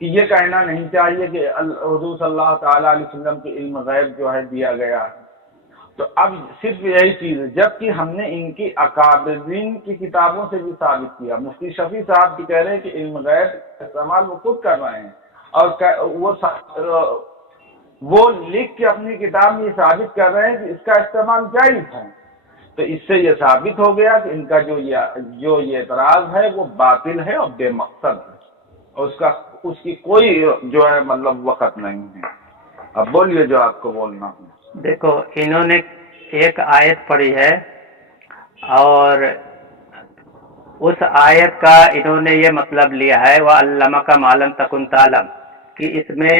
کہ یہ کہنا نہیں چاہیے کہ حضور صلی اللہ تعالیٰ علیہ وسلم کے علم غیب جو ہے دیا گیا ہے۔ تو اب صرف یہی چیز ہے، جبکہ ہم نے ان کی اکابرین کی کتابوں سے بھی ثابت کیا۔ مفتی شفیع صاحب بھی کہہ رہے ہیں کہ علم غیب استعمال وہ خود کر رہے ہیں، اور وہ لکھ کے اپنی کتاب میں یہ ثابت کر رہے ہیں کہ اس کا استعمال جائز ہے۔ تو اس سے یہ ثابت ہو گیا کہ ان کا جو یہ اعتراض ہے وہ باطل ہے اور بے مقصد ہے، اور اس کی کوئی جو ہے مطلب وقت نہیں ہے۔ اب بولیے جو آپ کو بولنا ہے۔ دیکھو، انہوں نے ایک آیت پڑھی ہے، اور اس آیت کا انہوں نے یہ مطلب لیا ہے وَعَلَّمَكَ مَا لَمْ تَكُنْ تَعْلَمْ، کہ اس میں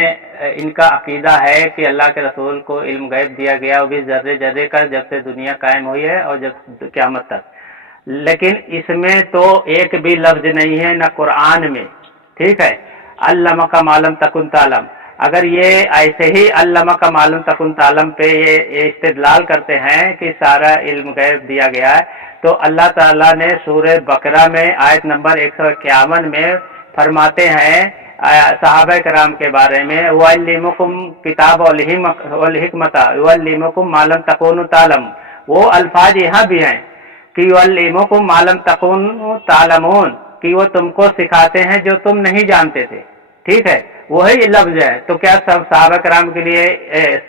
ان کا عقیدہ ہے کہ اللہ کے رسول کو علم غیب دیا گیا، وہ بھی ذرے ذرے کا، جب سے دنیا قائم ہوئی ہے اور جب قیامت تک۔ لیکن اس میں تو ایک بھی لفظ نہیں ہے نہ قرآن میں، ٹھیک ہے، عَلَّمَكَ مَا لَمْ تَكُنْ تَعْلَمْ۔ اگر یہ ایسے ہی عَلَّمَكَ مَا لَمْ تَكُنْ تَعْلَمْ پہ یہ استدلال کرتے ہیں کہ سارا علم غیب دیا گیا ہے، تو اللہ تعالیٰ نے سورہ بقرہ میں آیت نمبر 151 میں فرماتے ہیں صحابہ کرام کے بارے میں وَعَلِّمُكُمْ کتاب والحکمت وَعَلِّمُكُمْ مَا لَمْ تَكُونُوا تَعْلَمُونَ۔ وہ الفاظ یہاں بھی ہیں کہ وَعَلِّمُكُمْ مَا لَمْ تَكُونُوا تَعْلَمُونَ، کہ وہ تم کو سکھاتے ہیں جو تم نہیں جانتے تھے، ٹھیک ہے، وہی لفظ ہے۔ تو کیا سب صحابہ کرام کے لیے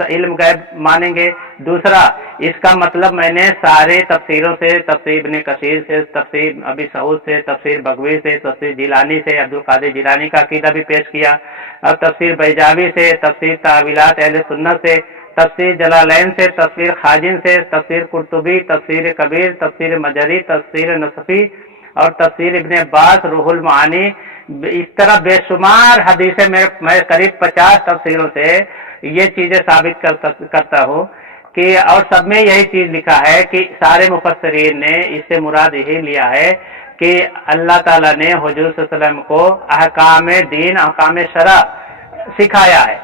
علم غیب مانیں گے؟ دوسرا، اس کا مطلب میں نے سارے تفسیروں سے، تفسیر ابن کثیر سے، تفسیر ابی سعود سے، تفسیر بغوی سے، تفسیر جیلانی سے، عبدالقادر جیلانی کا عقیدہ بھی پیش کیا، اور تفسیر بیجاوی سے، تفسیر تاویلات اہل سنت سے، تفسیر جلالین سے، تفسیر خاجن سے، تفسیر قرطبی، تفسیر کبیر، تفسیر مجری، تفسیر نصفی، اور تفسیر ابن عباس، روح المعانی، اس طرح بے شمار حدیثیں میں قریب 50 تفسیروں سے یہ چیزیں ثابت کرتا ہوں کہ، اور سب میں یہی چیز لکھا ہے کہ سارے مفسرین نے اس سے مراد یہی لیا ہے کہ اللہ تعالیٰ نے حضور صلی اللہ علیہ وسلم کو احکام دین، احکام شرع سکھایا ہے۔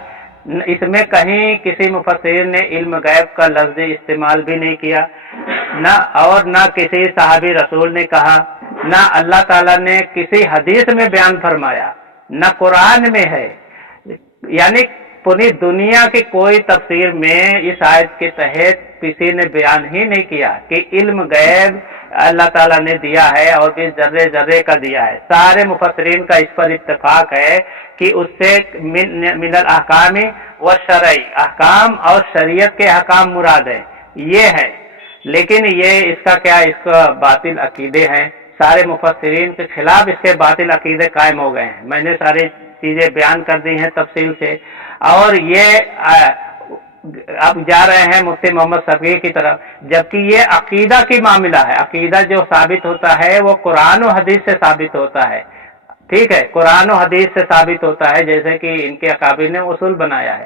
اس میں کہیں کسی مفسر نے علم غیب کا لفظ استعمال بھی نہیں کیا، نہ کسی صحابی رسول نے کہا، نہ اللہ تعالیٰ نے کسی حدیث میں بیان فرمایا، نہ قرآن میں ہے۔ یعنی پوری دنیا کی کوئی تفسیر میں اس آیت کے تحت کسی نے بیان ہی نہیں کیا کہ علم غیب اللہ تعالیٰ نے دیا ہے اور بھی ذرے ذرے کا دیا ہے۔ سارے مفسرین کا اس پر اتفاق ہے کہ اس سے من الاحکام والشرعی، احکام اور شریعت کے احکام مراد ہے، یہ ہے۔ لیکن اس کا باطل عقیدے ہیں، سارے مفسرین کے خلاف اس کے باطل عقیدے قائم ہو گئے ہیں۔ میں نے ساری چیزیں بیان کر دی ہیں تفصیل سے، اور یہ اب جا رہے ہیں مفتی محمد شفیع کی طرف، جبکہ یہ عقیدہ کی معاملہ ہے۔ عقیدہ جو ثابت ہوتا ہے وہ قرآن و حدیث سے ثابت ہوتا ہے، ٹھیک ہے، قرآن و حدیث سے ثابت ہوتا ہے، جیسے کہ ان کے اکابر نے اصول بنایا ہے۔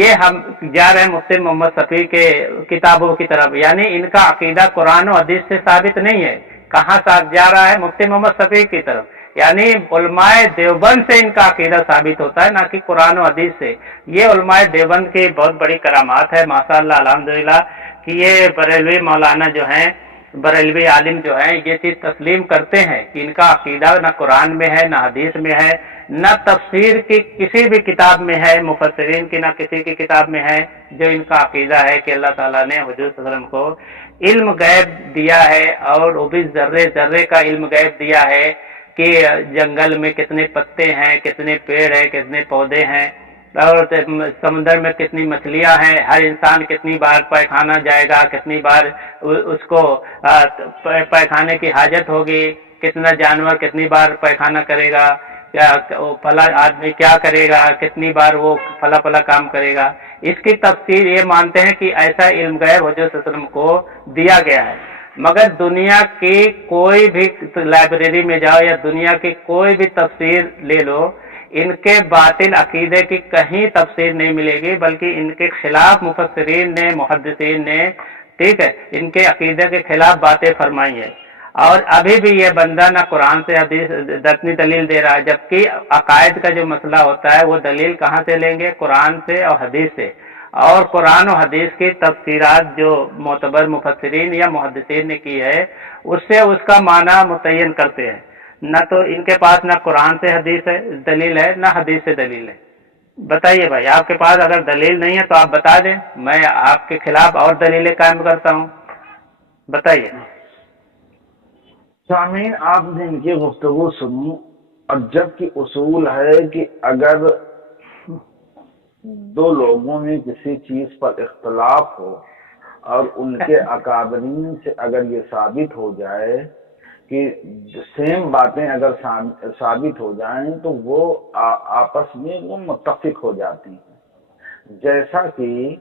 یہ ہم جا رہے ہیں مفتی محمد شفیع کے کتابوں کی طرف، یعنی ان کا عقیدہ قرآن و حدیث سے ثابت نہیں ہے۔ کہاں ساتھ جا رہا ہے؟ مفتی محمد شفیع کی طرف، یعنی علماء دیوبند سے ان کا عقیدہ ثابت ہوتا ہے، نہ کہ قرآن و حدیث سے۔ یہ علماء دیوبند کی بہت بڑی کرامات ہے، ماشاءاللہ الحمدللہ، کہ یہ بریلوی مولانا جو ہیں، بریلوی عالم جو ہیں، یہ چیز تسلیم کرتے ہیں کہ ان کا عقیدہ نہ قرآن میں ہے، نہ حدیث میں ہے، نہ تفسیر کی کسی بھی کتاب میں ہے، مفسرین کی نہ کسی کی کتاب میں ہے، جو ان کا عقیدہ ہے کہ اللہ تعالیٰ نے حضور صلی اللہ علیہ وسلم کو علم غیب دیا ہے، اور وہ بھی ذرے ذرے کا علم غیب دیا ہے کہ جنگل میں کتنے پتے ہیں، کتنے پیڑ ہیں، کتنے پودے ہیں، اور سمندر میں کتنی مچھلیاں ہیں، ہر انسان کتنی بار پیخانہ جائے گا، کتنی بار اس کو پیخانے کی حاجت ہوگی، کتنا جانور کتنی بار پیخانہ کرے گا، فلاں آدمی کیا کرے گا، کتنی بار وہ فلاں کام کرے گا۔ اس کی تفسیر یہ مانتے ہیں کہ ایسا علم غیب حضور صلی اللہ علیہ وسلم کو دیا گیا ہے، مگر دنیا کی کوئی بھی لائبریری میں جاؤ یا دنیا کی کوئی بھی تفسیر لے لو، ان کے باطل عقیدے کی کہیں تفسیر نہیں ملے گی، بلکہ ان کے خلاف مفسرین نے، محدثین نے، ٹھیک ہے، ان کے عقیدے کے خلاف باتیں فرمائی ہیں۔ اور ابھی بھی یہ بندہ نہ قرآن سے حدیث دتنی دلیل دے رہا ہے، جبکہ عقائد کا جو مسئلہ ہوتا ہے وہ دلیل کہاں سے لیں گے؟ قرآن سے اور حدیث سے، اور قرآن و حدیث کی تفسیرات جو معتبر مفسرین یا محدثین نے کی ہے، اس سے اس کا معنی متعین کرتے ہیں۔ نہ تو ان کے پاس نہ قرآن سے حدیث ہے دلیل ہے نہ حدیث سے دلیل ہے. بتائیے بھائی، آپ کے پاس اگر دلیل نہیں ہے تو آپ بتا دیں، میں آپ کے خلاف اور دلیلیں قائم کرتا ہوں. بتائیے. سامعین، آپ نے ان کی گفتگو سنی، اور جب کہ اصول ہے کہ اگر دو لوگوں میں کسی چیز پر اختلاف ہو اور ان کے اکابرین سے اگر یہ ثابت ہو جائے کہ سیم باتیں اگر ثابت ہو جائیں تو وہ آپس میں وہ متفق ہو جاتی ہیں. جیسا کہ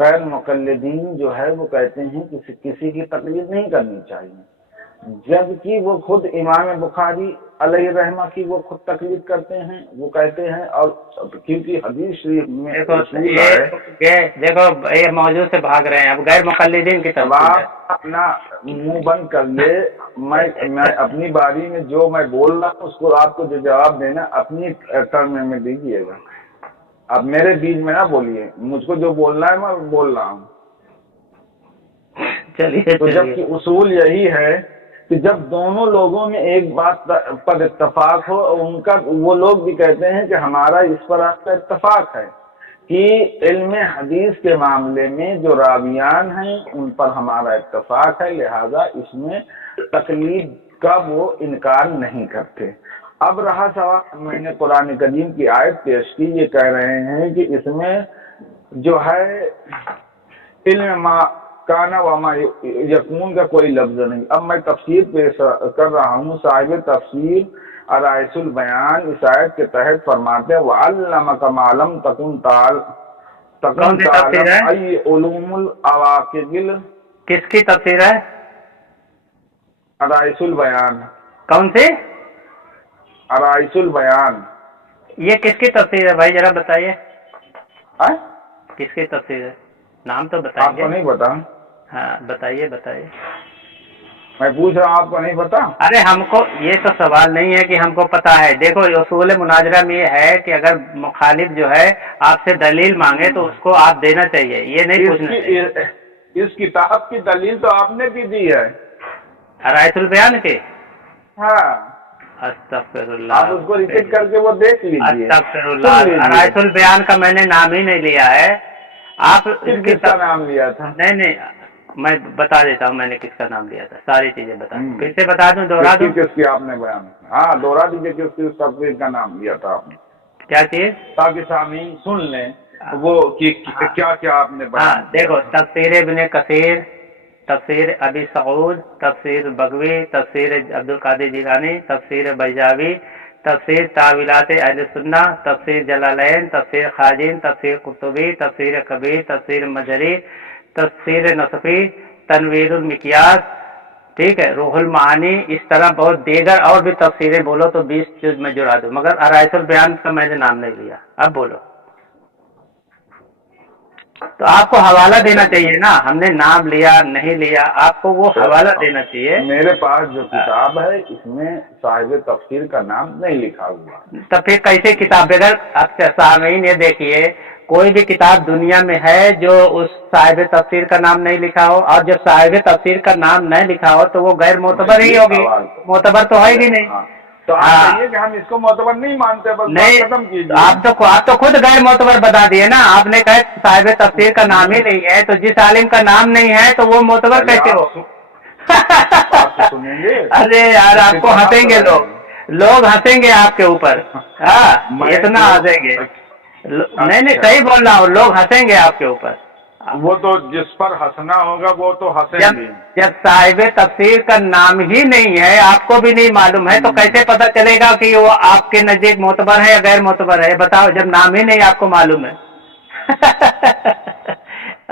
غیر مقلدین جو ہے وہ کہتے ہیں کہ کسی کی تقلید نہیں کرنی چاہیے، جبکہ وہ خود امام بخاری علیہ رحمہ کی وہ خود تقلید کرتے ہیں. وہ کہتے ہیں، اور کیونکہ حدیث شریف میں دیکھو یہ موضوع سے بھاگ رہے ہیں، اب غیر مقلدین کی طرف آپ اپنا منہ بند کر لے. میں اپنی باری میں جو میں بول رہا ہوں اس کو آپ کو جو جواب دینا اپنی ٹرم میں دیجیے گا. اب میرے بیچ میں نہ بولیے، مجھ کو جو بولنا ہے میں بول رہا ہوں. چلیے. تو جب کہ اصول یہی ہے کہ جب دونوں لوگوں میں ایک بات پر اتفاق ہو، ان کا وہ لوگ بھی کہتے ہیں کہ ہمارا اس پر آپ کا اتفاق ہے کہ علم حدیث کے معاملے میں جو راویان ہیں ان پر ہمارا اتفاق ہے، لہذا اس میں تقلید کا وہ انکار نہیں کرتے. اب رہا سوال، میں نے قرآن کریم کی آیت پیش کی، یہ کہہ رہے ہیں کہ اس میں جو ہے علم ما کانا وما یکون کا کوئی لفظ نہیں. اب میں تفسیر پیش کر رہا ہوں. صاحب تفسیر ارائس البیان اس آیت کے تحت فرماتے ہیں وَعَلَّمَكَ مَا لَمْ تَكُنْ تَعْلَمْ أَيْ عُلُومُ الْعَوَاقِبِ. کس کی تفسیر ہے؟ ارائس البیان. کون سی؟ ارائس البیان. یہ کس کی تفسیر ہے بھائی، ذرا بتائیے. کس کی تفسیر ہے؟ نام تو بتائیے. آپ کو نہیں پتا؟ ہاں بتائیے. میں پوچھ رہا ہوں، آپ کو نہیں پتا؟ ارے ہم کو یہ تو سوال نہیں ہے کہ ہم کو پتا ہے. دیکھو اصول مناظرہ میں یہ ہے کہ اگر مخالف جو ہے آپ سے دلیل مانگے تو اس کو آپ دینا چاہیے، یہ نہیں پوچھنا چاہیے. اس کتاب کی دلیل تو آپ نے بھی دی ہے، ارائس البیان کی. ہاں استغفر اللہ. آپ اس کو ریپیٹ کر کے وہ دیکھ لیجیے. استغفر اللہ. ارائس البیان کا میں نے نام ہی نہیں لیا ہے. آپ کس کا نام لیا تھا؟ نہیں میں بتا دیتا ہوں میں نے کس کا نام لیا تھا، ساری چیزیں بتا دوں. پھر سے بتا دوں، دوہرا دوں. کس کی آپ نے بیان؟ ہاں دوہرا دیجیے کہ اس کی تفسیر کا نام لیا تھا آپ نے. کیا چیز؟ تاکہ سامعین سن لیں وہ کیا آپ نے بیان. ہاں دیکھو، تفسیر ابن کثیر، تفسیر ابی سعود، تفسیر بغوی، تفسیر عبد القادر جیلانی، تفسیر بیضاوی، تفسیر تاویلات اہل سنہ، تفسیر جلالین، تفسیر خاجین، تفسیر قرطبی، تفسیر کبیر، تفسیر مجری، تفسیر نصفی، تنویر المکیاس، ٹھیک ہے، روح المعانی، اس طرح بہت دیگر اور بھی تفسیریں بولو تو 20 چیز میں جڑا دوں، مگر ارائس البیان کا میں نے نام نہیں لیا. اب بولو. تو آپ کو حوالہ دینا چاہیے نا، ہم نے نام لیا نہیں لیا، آپ کو وہ حوالہ دینا چاہیے. میرے پاس جو کتاب ہے اس میں صاحب تفسیر کا نام نہیں لکھا ہوا. تو پھر کیسے کتاب؟ اگر آپ سامعین یہ دیکھیے، کوئی بھی کتاب دنیا میں ہے جو اس صاحب تفسیر کا نام نہیں لکھا ہو، اور جب صاحب تفسیر کا نام نہیں لکھا ہو تو وہ غیر معتبر ہی ہوگی، معتبر تو ہے ہی نہیں. تو آپ کہیے کہ ہم اس کو معتبر نہیں مانتے، بس نہیں، ختم کیجیے. آپ تو خود غیر معتبر بتا دیے نا. آپ نے کہا صاحب تفسیر کا نام ہی نہیں ہے، تو جس عالم کا نام نہیں ہے تو وہ معتبر کیسے ہو؟ سنیں گے. ارے یار آپ کو ہنسیں گے لوگ ہنسیں گے آپ کے اوپر. ہاں اتنا ہنسیں گے. نہیں صحیح بول رہا ہوں، لوگ ہنسیں گے آپ کے اوپر. وہ تو جس پر ہنسنا ہوگا وہ تو ہنسیں گے. جب صاحب تفسیر کا نام ہی نہیں ہے، آپ کو بھی نہیں معلوم ہے، تو کیسے پتہ چلے گا کہ وہ آپ کے نزدیک معتبر ہے یا غیر معتبر ہے؟ بتاؤ، جب نام ہی نہیں آپ کو معلوم ہے.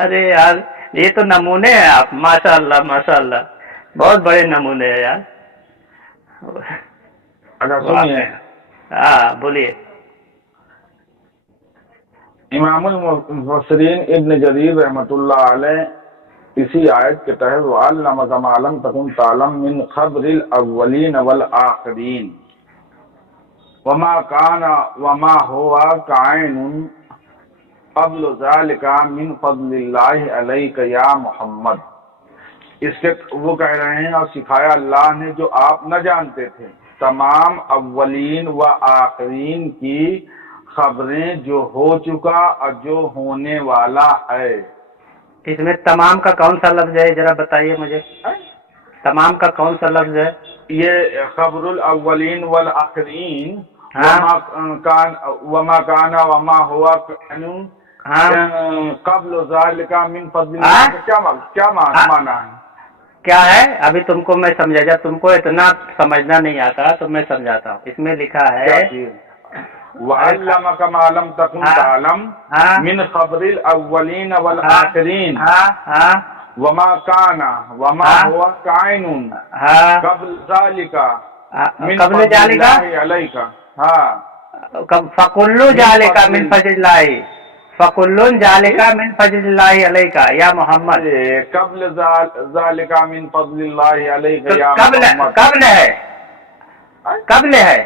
ارے یار یہ تو نمونے ہیں آپ. ماشاء اللہ بہت بڑے نمونے ہیں یار. اگر سنیے، ہاں بولیے. امام المفسرین ابن جریر رحمۃ اللہ علیہ اسی آیت کے تحت وَعَلَّمَكَ مَا لَمْ تَكُنْ تَعْلَمْ مِنْ خَبْرِ الْأَوَّلِينَ وَالْآخِرِينَ وَمَا كَانَ وَمَا هُوَ كَائِنٌ قَبْلُ ذَلِكَ مِنْ فَضْلِ اللَّهِ عَلَيْكَ يَا محمد. اس کے وہ کہہ رہے ہیں اور سکھایا اللہ نے جو آپ نہ جانتے تھے تمام اولین و آخرین کی خبریں جو ہو چکا اور جو ہونے والا ہے. اس میں تمام کا کون سا لفظ ہے ذرا بتائیے مجھے. تمام کا کون سا لفظ ہے؟ یہ خبر الاولین والآخرین. ہاں وما کانا وما ہوا ہاں قبل ذالک من فضل اللہ. کیا مانا ہے؟ کیا ہے؟ ابھی تم کو میں سمجھا، جب تم کو اتنا سمجھنا نہیں آتا تو میں سمجھاتا ہوں. اس میں لکھا ہے وَعَلَّمَكَ مَا لَمْ تَكُنْ تَعْلَمْ مِنْ خَبْرِ الْأَوَّلِينَ وَالْآخِرِينَ وَمَا كَانَ وَمَا هُوَ كَائِنٌ قَبْلَ ذَلِكَ مِنْ فَضْلِ اللَّهِ عَلَيْكَ. فَكُلُّ ذَلِكَ مِنْ فَضْلِ اللَّهِ فَكُلٌّ ذَلِكَ مِنْ فَضْلِ اللَّهِ عَلَيْكَ یا محمد. قبل ذَلِكَ مِنْ فَضْلِ اللَّهِ عَلَيْكَ یا محمد. قبل ہے.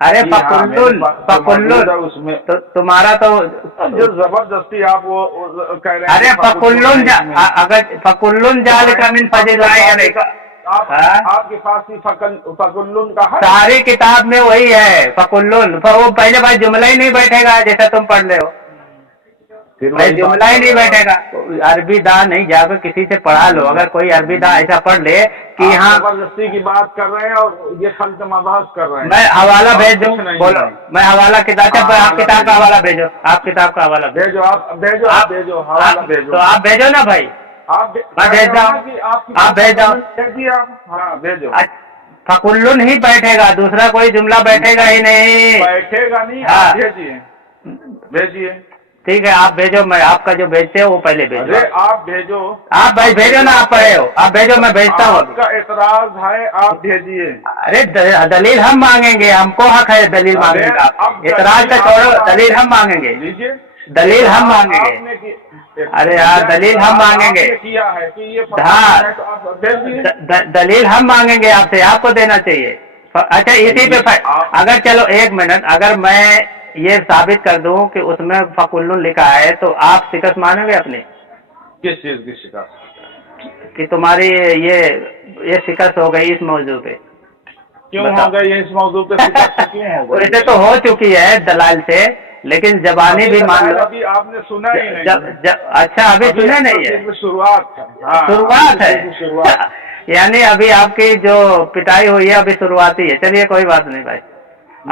ارے فَكُلٌّ تمہارا تو جو زبردستی آپ وہ کہہ رہے ہیں. ارے فَكُلٌّ ذَلِكَ مِنْ فَضْلِ اللَّهِ عَلَيْكَ. آپ کے پاس فَكُلٌّ کا ہے. ساری کتاب میں وہی ہے فَكُلٌّ. وہ پہلے بار جملہ ہی نہیں بیٹھے گا جیسا تم پڑھ رہے ہو. جملہ ہی نہیں بیٹھے گا. عربی دا نہیں جا کر کسی سے پڑھا لو. اگر کوئی عربی دا ایسا پڑھ لے کہ یہاں زبردستی کی بات کر رہے ہیں اور یہ خلط مباحث کر رہے ہیں. میں حوالہ بھیج دوں. بولو میں حوالہ کتاب آپ کتاب کا حوالہ بھیجو. آپ کتاب کا حوالہ بھیجو. آپ بھیجو حوالہ بھیجو. تو آپ بھیجو نا بھائی. میں بھیجتا ہوں. آپ بھیج دو. ہاں بھیجو. فَكُلٌّ ہی بیٹھے گا, دوسرا کوئی جملہ بیٹھے گا ہی نہیں. بیٹھے گا نہیں. آپ بھیجیے بھیجیے. ٹھیک ہے آپ بھیجو. میں آپ کا جو بھیجتے ہو وہ پہلے بھیجو. آپ بھیجو. آپ بھائی بھیجو نا. آپ پڑھے ہو آپ بھیجو. میں بھیجتا ہوں. آپ کا اعتراض ہے آپ بھیجیے. ارے دلیل ہم مانگیں گے. ہم کو حق ہے دلیل مانگنے کا. اعتراض کا چھوڑو. دلیل ہم مانگیں گے. لیجیے دلیل ہم مانگیں گے. ارے یار دلیل ہم مانگیں گے. ہاں دلیل ہم مانگیں گے آپ سے. آپ کو دینا چاہیے. اچھا اسی پہ اگر چلو ایک منٹ, اگر میں یہ ثابت کر دوں کہ اس میں فَكُلٌّ لکھا ہے تو آپ شکست مانیں گے اپنی؟ کس چیز کی شکست؟ کہ تمہاری یہ شکست ہو گئی اس موضوع پہ. کیوں ہو گئی اس موضوع پہ شکست کیوں ہو گئی؟ ویسے تو ہو چکی ہے دلائل سے, لیکن زبانی بھی مان لو. ابھی آپ نے سنا ہی نہیں. اچھا ابھی سنا نہیں ہے. شروعات ہے. یعنی ابھی آپ کی جو پٹائی ہوئی ہے ابھی شروعاتی ہے. چلیے کوئی بات نہیں بھائی.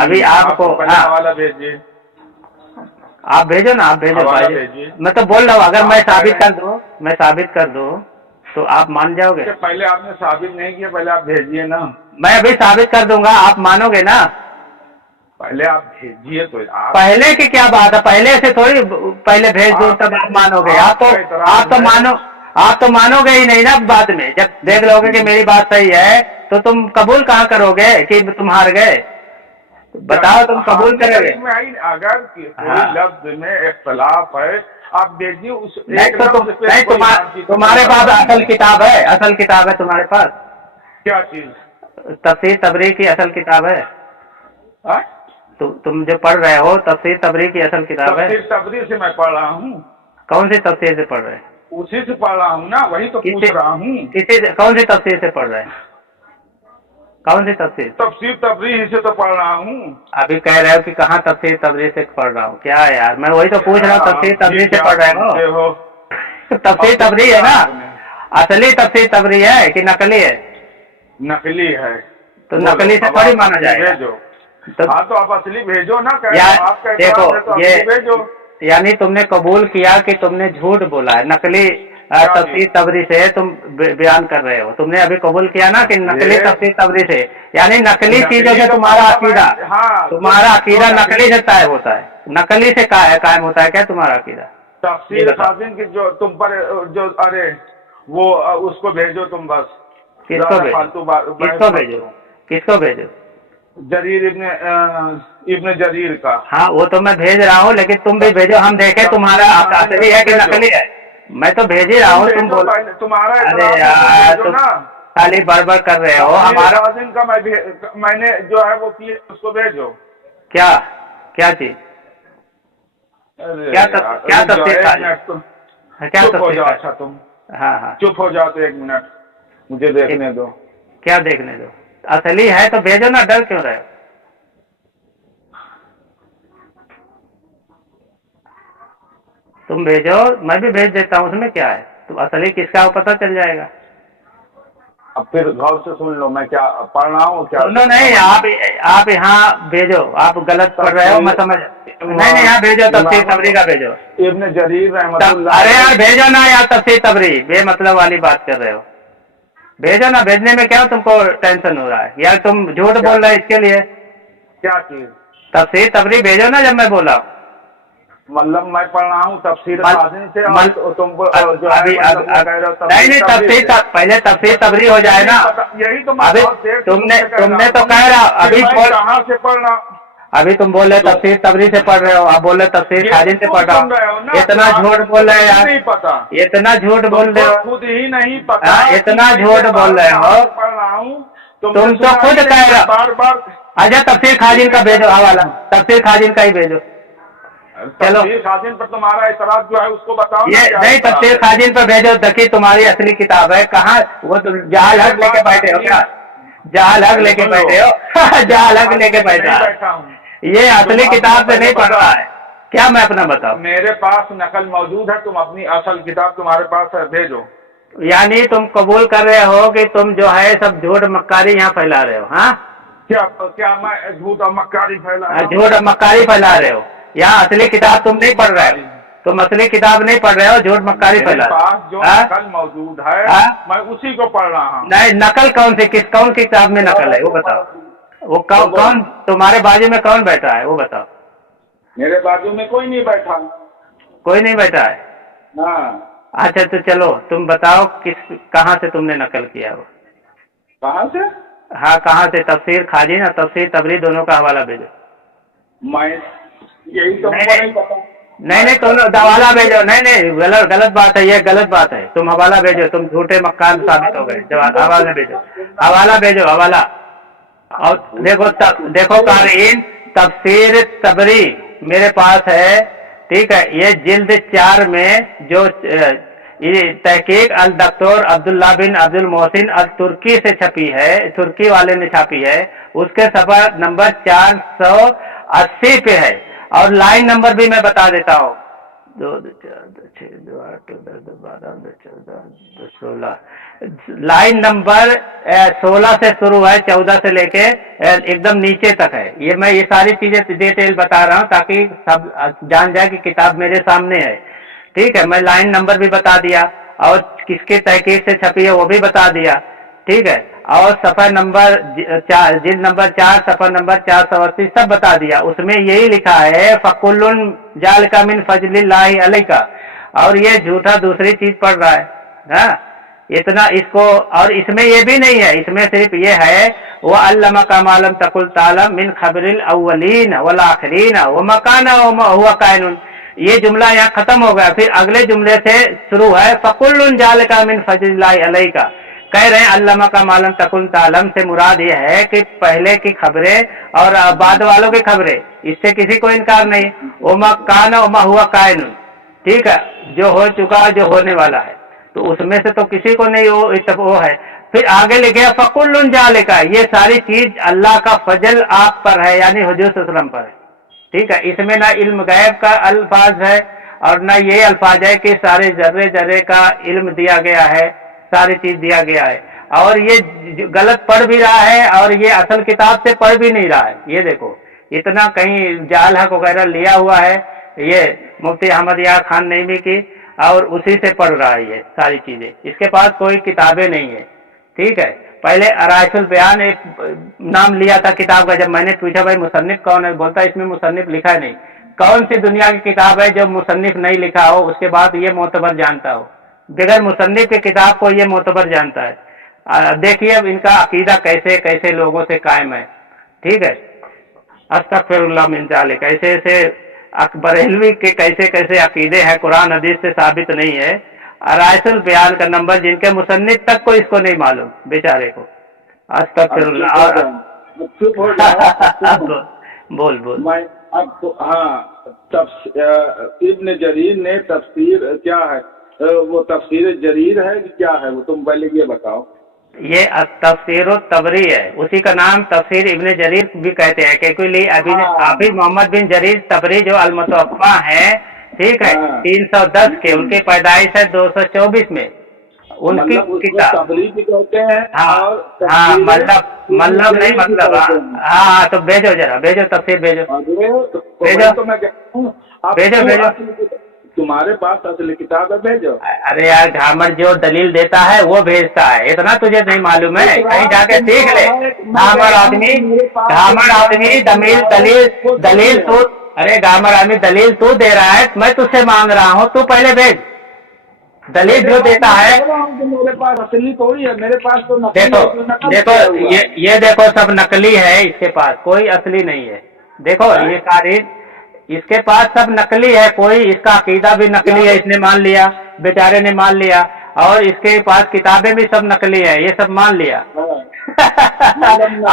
ابھی آپ کو حوالہ بھیجیے. آپ بھیجو نا. آپ بھیجو بھائی. میں تو بول رہا ہوں اگر میں ثابت کر دوں تو آپ مان جاؤ گے. پہلے آپ نے ثابت نہیں کیا, پہلے آپ بھیجیے نا. میں ابھی ثابت کر دوں گا, آپ مانو گے نا. پہلے آپ بھیجیے. تو پہلے کی کیا بات ہے, پہلے سے تھوڑی پہلے بھیج دوں تب آپ مانو گے. آپ تو مانو گے ہی نہیں نا بعد میں. جب دیکھ لو گے کہ میری بات صحیح ہے تو تم قبول کہاں کرو گے کہ تم ہار گئے. بتاؤ تم قبول کرو گے. اگر کوئی لفظ میں اختلاف ہے آپ بھیجیے. تمہارے پاس اصل کتاب ہے. اصل کتاب ہے تمہارے پاس. کیا چیز؟ تفسیر تبری کی اصل کتاب ہے. تم جو پڑھ رہے ہو تفسیر تبری کی اصل کتاب ہے. تفسیر تبری سے میں پڑھ رہا ہوں. کون سی تفسیر سے پڑھ رہے ہیں؟ اسی سے پڑھ رہا ہوں نا, وہی تو پوچھ رہا ہوں. کون سی تفسیر سے پڑھ رہے ہیں؟ کون سی تفسیر؟ تفسیر تبری سے تو پڑھ رہا ہوں. ابھی کہہ رہے ہو کہ کہاں تفسیر تبری سے پڑھ رہا ہوں. کیا ہے یار, میں وہی تو پوچھ رہا ہوں. تفسیر تبری سے پڑھ رہے ہو. تفسیر تبری ہے نا. اصلی تفسیر تبری ہے کہ نقلی ہے؟ نقلی ہے. تو نقلی سے تھوڑی مانا جائے گا. ہاں تو آپ اصلی بھیجو نا. دیکھو یہ یعنی تم نے قبول کیا کہ تم نے جھوٹ بولا ہے. نقلی تفسیر تبری سے تم بیان کر رہے ہو. تم نے ابھی قبول کیا نا کہ نقلی تفسیر تبری سے, یعنی نقلی چیزوں سے تمہارا عقیدہ نقلی سے طائب ہوتا ہے. نقلی سے قائم ہوتا ہے کیا تمہارا عقیدہ؟ تفسیر خازن کی جو تم پر جو ارے وہ اس کو بھیجو تم بس. کس کو بھیجو؟ جریر ابن جریر کا. ہاں وہ تو میں بھیج رہا ہوں, لیکن تم بھی بھیجو. ہم دیکھیں تمہارا اصلی ہے کہ نقلی ہے. میں تو بھیج ہی رہا ہوں. تم بولو تمہارا. ارے یار تم خالی بڑبڑ کر رہے ہو. ہمارا کا میں نے جو ہے وہ کیا, اس کو بھیجو. کیا چیز؟ کیا تفسیر؟ چپ ہو جاؤ. اچھا تم ہاں چپ ہو جاؤ تو ایک منٹ مجھے دیکھنے دو. کیا دیکھنے دو؟ असली है तो भेजो ना, डर क्यों रहे हो? तुम भेजो, मैं भी भेज देता हूँ, उसमें क्या है? तुम असली किसका वो पता चल जाएगा। अब फिर गौर से सुन लो, मैं क्या पढ़ रहा हूँ क्या? सुनो नहीं, आप यहाँ भेजो, आप गलत पढ़ रहे हो, मैं समझ नहीं, यहाँ भेजो, तफसीर तबरी का भेजो। इब्न जरीर रहमतुल्लाह, अरे यार भेजो ना यार, तफसीर तबरी, बेमतलब वाली बात कर रहे हो, भेजो ना। भेजने में क्या तुमको टेंशन हो रहा है यार? तुम झूठ बोल रहे हो इसके लिए। क्या चीज? तफसीर तबरी भेजो ना, जब मैं बोला। मतलब मैं पढ़ रहा हूँ तफसीर खाजिन से, और तुमको जो है अभी मतलब कह रहे हो नहीं, तफसीर पहले तफसीर तबरी हो जाए ना। यही तो अभी तुमने तो कह रहा, अभी कहाँ से पढ़ रहा? अभी तुम बोल रहे तफसीर तबरी से पढ़ रहे हो, आप बोल रहे तफसीर खाजिन से पढ़ रहा हो। इतना झूठ बोल रहे हो यार, नहीं पता, इतना झूठ बोल रहे हो, खुद ही नहीं पता, इतना झूठ बोल रहे हो। पढ़ रहा हूँ, तुम तो खुद कह रहे हो। बार बार अच्छा तफसीर खाजिन का भेजो हवाला, तफसीर खाजिन का ही भेजो। चलो तफसीर खाजिन पर तुम्हारा इतराज जो है उसको बताओ। ये नहीं, तफसीर खाजिन पर भेजो, देखिए तुम्हारी असली किताब है कहाँ। वो तो जहाल हक लेके बैठे हो क्या? जहाल हक लेके बैठे हो जहाल हक लेके बैठा हूँ। ये असली किताब से नहीं पढ़ रहा है क्या? मैं अपना बताओ। मेरे पास नकल मौजूद है, तुम अपनी असल किताब तुम्हारे पास है, भेजो। यानी तुम कबूल कर रहे हो कि तुम जो है सब झूठ मक्कारी यहाँ फैला रहे हो? हाँ, क्या मैं झूठ और मक्कारी फैला? झूठ और मक्कारी फैला रहे हो। यहाँ असली किताब तुम नहीं पढ़ रहे हो, तुम असली किताब नहीं पढ़ रहे हो, झूठ मक्कारी फैला रहे हो। पास जो नकल मौजूद है मैं उसी को पढ़ रहा हूँ। नहीं, नकल कौन सी, कौन की किताब में नकल है वो बताओ। वो कौन तुम्हारे बाजू में कौन बैठा है वो बताओ। मेरे बाजू में कोई नहीं बैठा। कोई नहीं बैठा है? हाँ। अच्छा तो चलो तुम बताओ कहाँ से तुमने नकल किया वो? कहाँ से? हाँ कहाँ से? तफसीर खाजिन और तफसीर तबरी दोनों का हवाला भेजो। मैं यही तो नहीं पता। नहीं तुम हवाला भेजो। नहीं गलत बात है, ये गलत बात है। तुम हवाला भेजो, तुम झूठे मक्कार साबित हो गए। जब हवाला भेजो, हवाला भेजो, हवाला। और देखो कारीन, तफसीर तबरी मेरे पास है, ठीक है। ये जिल्द 4 में जो ये तहकीक अल डॉक्टर अब्दुल्ला बिन अब्दुल मोहसिन अल तुर्की से छपी है, तुर्की वाले ने छापी है, उसके सफा नंबर 480 पे है। और लाइन नंबर भी मैं बता देता हूँ, 2 2 4 2 6 2 8 2 10 12 14 16। लाइन नंबर 16 से शुरू है, 14 से लेके एकदम नीचे तक है। ये मैं ये सारी चीजें डिटेल बता रहा हूँ ताकि सब जान जाए कि किताब मेरे सामने है, ठीक है। मैं लाइन नंबर भी बता दिया और किसके तहकीक से छपी है वो भी बता दिया, ठीक है। और सफा नंबर 4, जिल्द नंबर 4 सफा नंबर 480 सब बता दिया। उसमें यही लिखा है फकुल्लुन जालिका मिन फजलिल्लाहि अलैका। और ये झूठा दूसरी चीज पढ़ रहा है, हाँ इतना इसको। और इसमें ये भी नहीं है, इसमें सिर्फ ये है वह अल्लमा का मालम तकुल तालम मिन खबरिल अव्वलीन वल आखिरीन व मकाना हुआ कायनुन। ये जुमला यहाँ खत्म हो गया। फिर अगले जुमले से शुरू है फकुल्लुन जालिका मिन फजलिल्लाहि अलैका। कह रहे हैं अल्लामा का मालम तकुल तालम से मुराद ये है कि पहले की खबरें और बाद वालों की खबरें, इससे किसी को इनकार नहीं। ओमा काना ओमा हुआ कायनुन, ठीक है, जो हो चुका जो होने वाला है, तो उसमें से तो किसी को नहीं वो है। फिर आगे लिखे फकुल्लुन जालिका, ये सारी चीज अल्लाह का फजल आप पर है, यानी हुजूर सल्लल्लाहु अलैहि वसल्लम पर है, ठीक है। इसमें ना इल्म गैब का अल्फाज है और ना ये अल्फाज है कि सारे जर्रे जर्रे का इल्म दिया गया है, सारी चीज दिया गया है। और ये गलत पढ़ भी रहा है और ये असल किताब से पढ़ भी नहीं रहा है। ये देखो इतना कहीं जाल हक वगैरह लिया हुआ है ये मुफ्ती अहमद यार खान नईमी की, और उसी से पढ़ रहा है ये सारी चीजें। इसके पास कोई किताबें नहीं है, ठीक है। पहले अराइसुल बयान एक नाम लिया था किताब का। जब मैंने पूछा भाई मुसन्निफ कौन है, बोलता इसमें मुसन्निफ लिखा है नहीं। कौन सी दुनिया की किताब है जो मुसन्निफ नहीं लिखा हो, उसके बाद ये मोतबर जानता हो? बगैर मुसन्निफ की किताब को ये मोतबर जानता है। देखिए अब इनका अकीदा कैसे कैसे लोगों से कायम है, ठीक है। अस्तगफिरुल्लाह मिन जालिक, ऐसे ऐसे बरेलवी के कैसे कैसे अकीदे हैं, कुरान हदीस से साबित नहीं है। अराइसुल बयान का नंबर जिनके मुसन्निफ तक को इसको नहीं मालूम बेचारे को। अस्तगफिरुल्लाह। बोल मैं अब तो हाँ, इब्न जरीर ने तफसीर क्या है, वो तफसीर जरीर है कि क्या है वो, तुम पहले ये बताओ। ये तफसीर तबरी है, उसी का नाम तफसीर इब्न जरीर भी कहते हैं, क्योंकि अभी मोहम्मद बिन जरीर तबरी जो अल-मुतवफ़्फ़ा है, ठीक है, 310 के, उनकी पैदाइश है 224 में, उनकी किताब तबरी भी कहते हैं। हाँ मतलब नहीं, मतलब हाँ, तो भेजो जरा, भेजो तफसीर, भेजो भेजो तो मैं कहता हूँ भेजो तुम्हारे पास असली किताब है, भेजो। अरे यार, घामर जो दलील देता है वो भेजता है, इतना तुझे नहीं मालूम है? कहीं जाके सीख ले। घामर आदमी दलील तू, अरे घामर आदमी दलील तू दे रहा है, मैं तुझसे मांग रहा हूँ, तू पहले भेज दलील जो देता है। मेरे पास असली थोड़ी है, मेरे पास तो देखो ये देखो, सब नकली है इसके पास, कोई असली नहीं है। देखो ये कारीन, इसके पास सब नकली है, कोई इसका अकीदा भी नकली है, इसने मान लिया, बेचारे ने मान लिया, और इसके पास किताबें भी सब नकली है, ये सब मान लिया।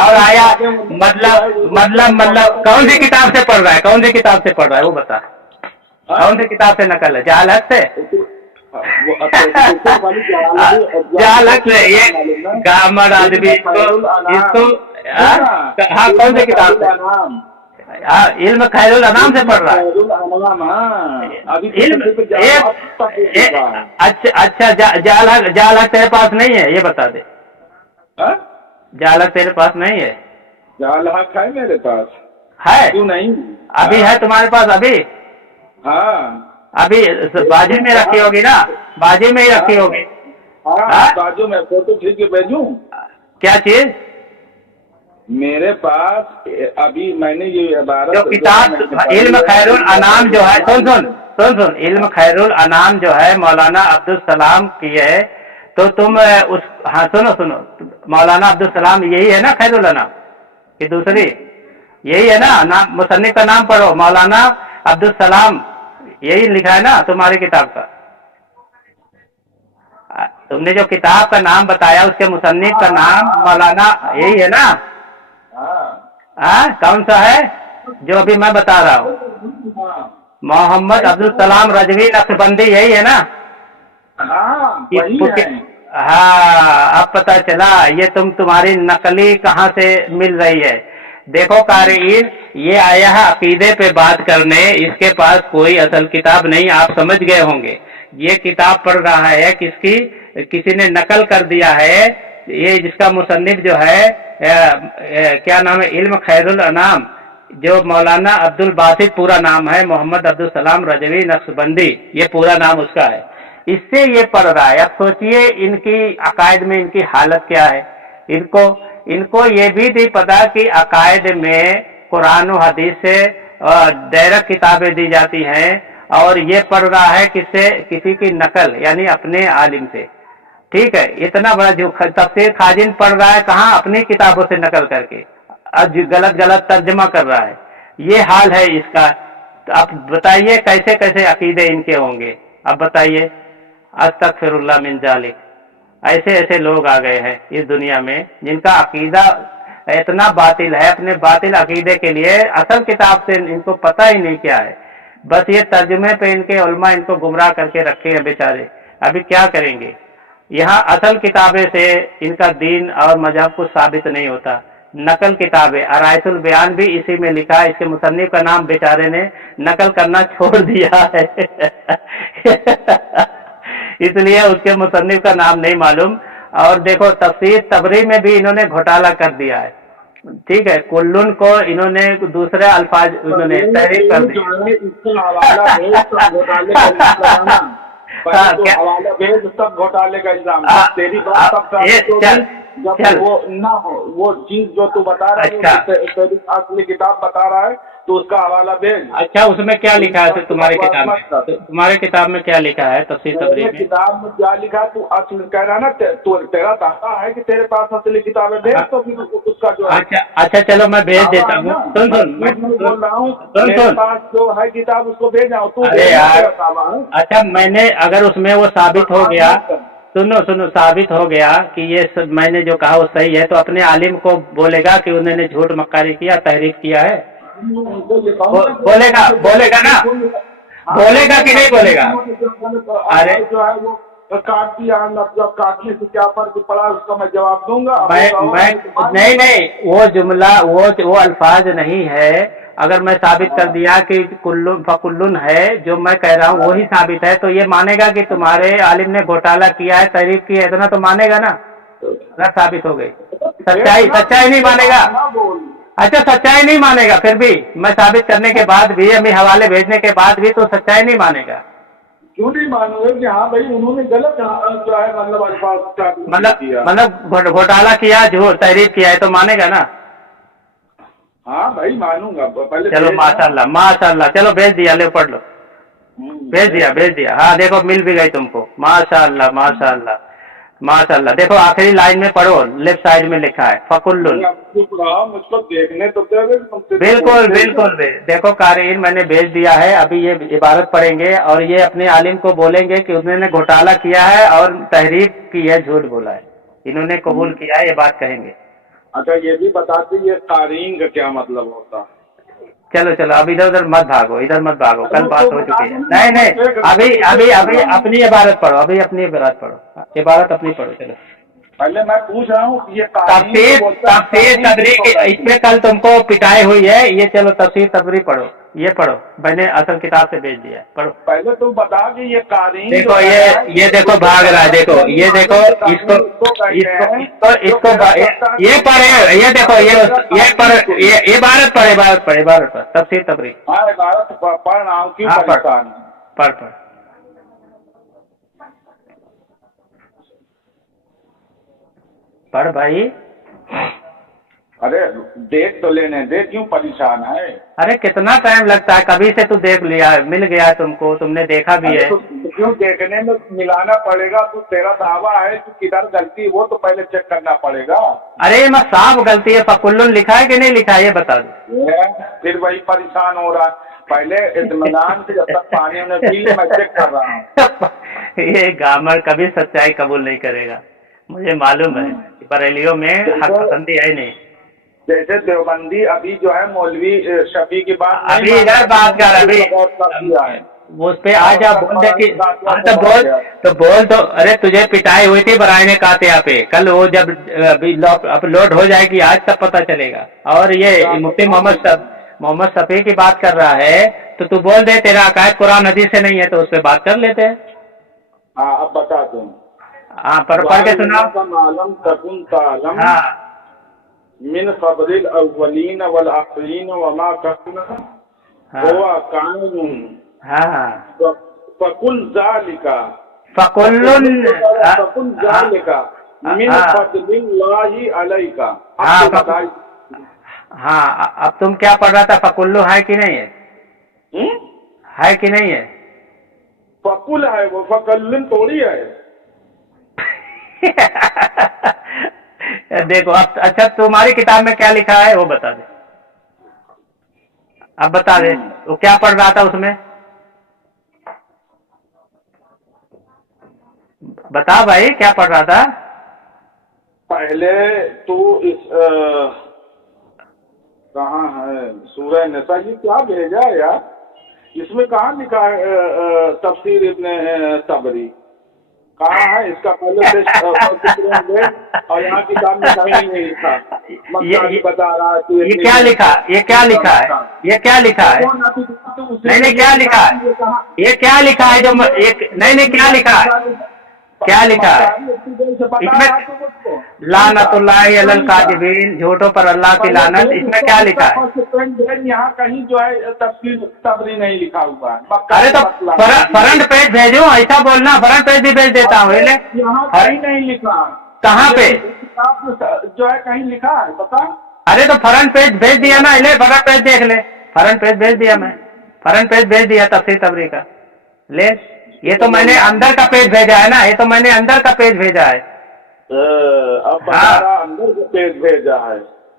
और आया मतलब कौन सी किताब से पढ़ रहा है, कौन सी किताब से पढ़ रहा है वो बता, कौन सी किताब से नकल है? जहालत से, जहालत से। ये गामर आदमी इसको हाँ, कौन सी किताब से? इल्म खैरुल अनाम से पढ़ रहा है। अच्छा, जालक तेरे पास नहीं है, ये बता दे। जालक तेरे पास नहीं है? जालक है मेरे पास। है? क्यों नहीं? अभी है तुम्हारे पास? अभी हाँ, अभी बाजू में रखी होगी ना, बाजू में ही रखी होगी। बाजू में फोटो खींच के भेजूं? क्या चीज? मेरे पास अभी मैंने ये जो किताब इल्म खैरुल अनाम जो है, सुन, इल्म खैरुल अनाम जो है मौलाना अब्दुल सलाम की है, तो तुम उस, हाँ सुनो, मौलाना अब्दुल सलाम यही है ना खैरुल अनाम की? दूसरी यही है ना नाम, मुसन्निफ का नाम पढ़ो, मौलाना अब्दुल सलाम, यही लिखा है ना तुम्हारी किताब का? तुमने जो किताब का नाम बताया उसके मुसन्निफ का नाम मौलाना यही है ना? कौन सा है जो अभी मैं बता रहा हूँ? मोहम्मद अब्दुल सलाम रजवी नक्शबंदी, यही है ना? वही है। हाँ, अब पता चला ये तुम्हारी नकली कहाँ से मिल रही है। देखो कारीन, ये आया है अकीदे पे बात करने, इसके पास कोई असल किताब नहीं, आप समझ गए होंगे। ये किताब पढ़ रहा है किसी ने नकल कर दिया है, ये जिसका मुसन्निफ जो है क्या नाम है, इल्म खैरुल अनाम, जो मौलाना अब्दुल बासित पूरा नाम है, मोहम्मद अब्दुल सलाम रजवी नक्शबंदी, ये पूरा नाम उसका है, इससे ये पढ़ रहा है। अब सोचिए इनकी अकायद में इनकी हालत क्या है। इनको ये भी नहीं पता कि अकायद में कुरान और हदीस से डायरेक्ट किताबें दी जाती हैं, और ये पढ़ रहा है किसी की नकल, यानी अपने आलिम से। ठीक है, इतना बड़ा जो तफसीर खाजिन पढ़ रहा है, कहाँ अपनी किताबों से नकल करके आज गलत तर्जमा कर रहा है। ये हाल है इसका। तो अब बताइए कैसे कैसे अकीदे इनके होंगे? अब बताइए। अस्तगफिरुल्लाह मिन जालिक। ऐसे लोग आ गए हैं इस दुनिया में जिनका अकीदा इतना बातिल है, अपने बातिल अकीदे के लिए असल किताब से इनको पता ही नहीं क्या है, बस ये तर्जुमे पे इनके उलमा इनको गुमराह करके रखे हैं बेचारे। अभी क्या करेंगे? यहाँ असल किताबें से इनका दीन और मजहब कुछ साबित नहीं होता, नकल किताबें। अराइसुल बयान भी इसी में लिखा है, इसके मुसन्निफ का नाम बेचारे ने नकल करना छोड़ दिया है इसलिए उसके मुसन्निफ का नाम नहीं मालूम। और देखो तफसीर तबरी में भी इन्होंने घोटाला कर दिया है। ठीक है, कुल्लुन को इन्होंने दूसरे अल्फाज इन्होंने तहरीर कर दिया सब घोटाले का इल्जाम। तेरी बात जब वो ना हो, वो चीज जो तू बता रहा है, तेरी असली किताब बता रहा है, तो उसका हवाला भेज। अच्छा, उसमें क्या लिखा है तुम्हारे किताब में? तुम्हारे किताब में क्या लिखा है तफसीर तबरी में? किताब में क्या लिखा है? तू असल कह रहा ना, तेरा दावा है कि तेरे पास असली किताबें भेज, तो फिर उसका जो अच्छा चलो मैं भेज देता हूँ। सुन बोल रहा हूँ, तेरे पास जो है किताब उसको भेजा। तू अरे यार, अच्छा मैंने अगर उसमें वो साबित हो गया, सुनो साबित हो गया कि ये सब मैंने जो कहा वो सही है, तो अपने आलिम को बोलेगा कि उन्होंने झूठ मक्कारी किया, तहरीफ किया है? बोलेगा ना? बोलेगा कि नहीं बोलेगा? अरे काट दिया, मतलब काटने से क्या फर्क पड़ा, उसका मैं जवाब दूंगा। नहीं, वो जुमला वो अल्फाज नहीं है। अगर मैं साबित कर दिया कि कुल्लुन फकुल्लुन है, जो मैं कह रहा हूँ वही साबित है, तो ये मानेगा कि तुम्हारे आलिम ने घोटाला किया है, तारीफ की है, इतना तो मानेगा ना, ना साबित हो गई। सच्चाई नहीं मानेगा। अच्छा, सच्चाई नहीं मानेगा, फिर भी मैं साबित करने के बाद भी, हमें हवाले भेजने के बाद भी तो सच्चाई नहीं मानेगा। क्यों नहीं मानोगे कि हाँ भाई उन्होंने गलत जो है मतलब अल्फाज मतलब घोटाला किया, झूठ तहरीर किया है, तो मानेगा ना। हाँ भाई मानूंगा। पहले चलो माशाल्लाह माशाल्लाह, चलो भेज दिया, ले पढ़ लो। भेज दिया। हाँ देखो, मिल भी गई तुमको। माशाल्लाह माशाल्लाह माशाल्लाह। देखो आखिरी लाइन में पढ़ो, लेफ्ट साइड में लिखा है फकुल्लुन। मुझको देखने तो बिल्कुल। देखो कारीन, मैंने भेज दिया है, अभी ये इबारत पढ़ेंगे और ये अपने आलिम को बोलेंगे कि उन्होंने घोटाला किया है और तहरीर की है, झूठ बोला है, इन्होंने कबूल किया है, ये बात कहेंगे। अच्छा, ये भी बताते ये कारीन का क्या मतलब होता है। चलो अब इधर मत भागो, कल बात हो चुकी है। नहीं, अभी अपनी इबारत पढ़ो, इबारत अपनी पढ़ो। चलो पहले मैं पूछ रहा हूँ ये तफसीर तबरी, इसमें कल तुमको पिटाई हुई है, ये चलो तफसीर तबरी पढ़ो, ये पढ़ो, मैंने असल किताब से भेज दिया है, पढ़ो। पहले तुम बता कि ये कारीन देखो, ये देखो भाग रहा है, देखो ये देखो, इसको ये पढ़े, ये देखो, ये इबारत पढ़ तफसीर तबरी। हाँ, इबारत पढ़ रहा हूँ, क्यों परेशान पढ़ भाई। अरे देख तो लेने दे, क्यों परेशान है। अरे कितना टाइम लगता है, कभी से तू देख लिया, मिल गया तुमको, तुमने देखा भी है। तो क्यों देखने में मिलाना पड़ेगा, तू तेरा दावा है, तू किधर गलती वो तो पहले चेक करना पड़ेगा। अरे मैं साफ गलती है, फकुल्लुन लिखा है कि नहीं लिखा है, ये बता दो। फिर वही परेशान हो रहा है। पहले इत्मीनान से जब तक पानी उन्हें पी, मैं चेक कर रहा हूँ। ये गामर कभी सच्चाई कबूल नहीं करेगा, मुझे मालूम है। बरेलियों में हक पसंदी है नहीं। जैसे देवबंदी अभी जो है मौलवी शफी की बात, अभी इधर बात कर, अभी उस पे आज आप बोल दे कि बोल तो अरे तुझे पिटाई हुई थी बराइने कातिया पे, कल वो जब अपलोड हो जाएगी आज तब पता चलेगा। और ये मुफ्ती मोहम्मद शफी की बात कर रहा है, तो तू बोल दे तेरा अकायद कुरान हदीस से नहीं है, तो उस पर बात कर लेते हैं। हाँ, अब बता दूँ। हाँ, पढ़ के सुनाओ। मालम तकुन तालम मिन क़ब्रिल अव्वलीन वल आखिरीन वमा काना हुवा काइनुन। हाँ, फकुल ज़ालिका मिन फ़ज़लिल्लाहि अलैका। हाँ, अब तुम क्या पढ़ रहा था, फकुल्लु है कि नहीं है? है कि नहीं है? फकुल है, वो फकुल्लुन थोड़ी है। देखो अब, अच्छा तुम्हारी किताब में क्या लिखा है वो बता दे, अब बता दे, वो क्या पढ़ रहा था उसमें, बता भाई क्या पढ़ रहा था। पहले तू इस कहाँ है सूरह निसा, ये क्या भेजा है यार, इसमें कहाँ लिखा है तफसीर इब्ने तबरी, कहाँ है इसका पहले और यहाँ किताब में कहीं नहीं लिखा। ये बता रहा है ये क्या लिखा है, नहीं क्या लिखा है, ये क्या लिखा है जो नहीं क्या लिखा है इसमें, लानतुल्लाहि अलल काज़िबीन, झूठों पर अल्लाह की लानत, इसमें क्या लिखा है। यहाँ कहीं जो है तफसीर तबरी नहीं लिखा हुआ है। अरे तो फ्रंट पेज भेजो, ऐसा बोलना, फ्रंट पेज भी भेज देता हूँ। यहाँ कहीं नहीं लिखा। कहाँ पे जो है कहीं लिखा है बता। अरे तो फ्रंट पेज भेज दिया ना, ले फ्रंट पेज देख ले, फ्रंट पेज भेज दिया, मैं फ्रंट पेज भेज दिया तफसीर तबरी का, ले। ये तो मैंने अंदर का पेज भेजा है ना, ये तो मैंने अंदर का पेज भेजा है। अब अंदर का पेज भेजा है।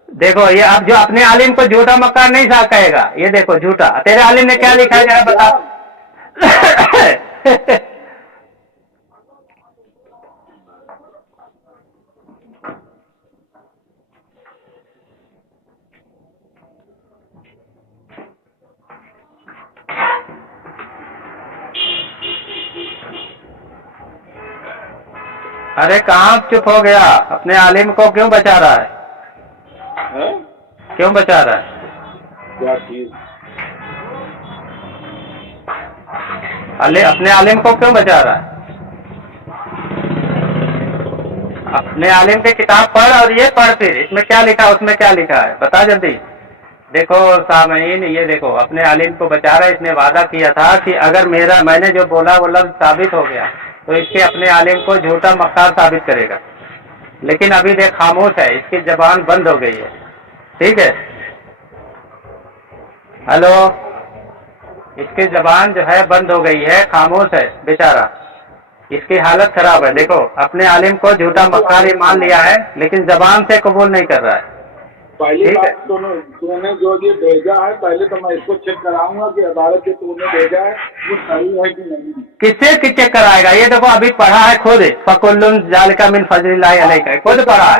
देखो ये अब जो अपने आलिम को झूठा मक्कार नहीं सा कहेगा, ये देखो झूठा, तेरे आलिम ने क्या लिखा है जरा बता। अरे कहाँ चुप हो गया? अपने आलिम को क्यों बचा रहा है? क्यों बचा रहा है? क्या चीज? अपने आलिम को क्यों बचा रहा है? अपने आलिम की किताब पढ़ और ये पढ़, फिर इसमें क्या लिखा उसमें क्या लिखा है बता जल्दी। देखो सामईन, ये देखो अपने आलिम को बचा रहा है। इसने वादा किया था कि अगर मैंने जो बोला वो लफ्ज साबित हो गया तो इसके अपने आलिम को झूठा मक्कार साबित करेगा, लेकिन अभी देख खामोश है, इसकी जबान बंद हो गई है। ठीक है, हेलो, इसकी जबान जो है बंद हो गई है, खामोश है बेचारा, इसकी हालत खराब है। देखो अपने आलिम को झूठा मक्कार ही मान लिया है, लेकिन जबान से कबूल नहीं कर रहा है। पहली बात तूने जो ये भेजा है, पहले तो मैं इसको चेक कराऊंगा कि अदालत जो तूने भेजा है वो सही है कि नहीं। किससे चेक कराएगा? ये देखो अभी पढ़ा है खुद, फकुल्लुन ज़ालिका मिन फज़लिल्लाहि अलैका, खुद पढ़ा है।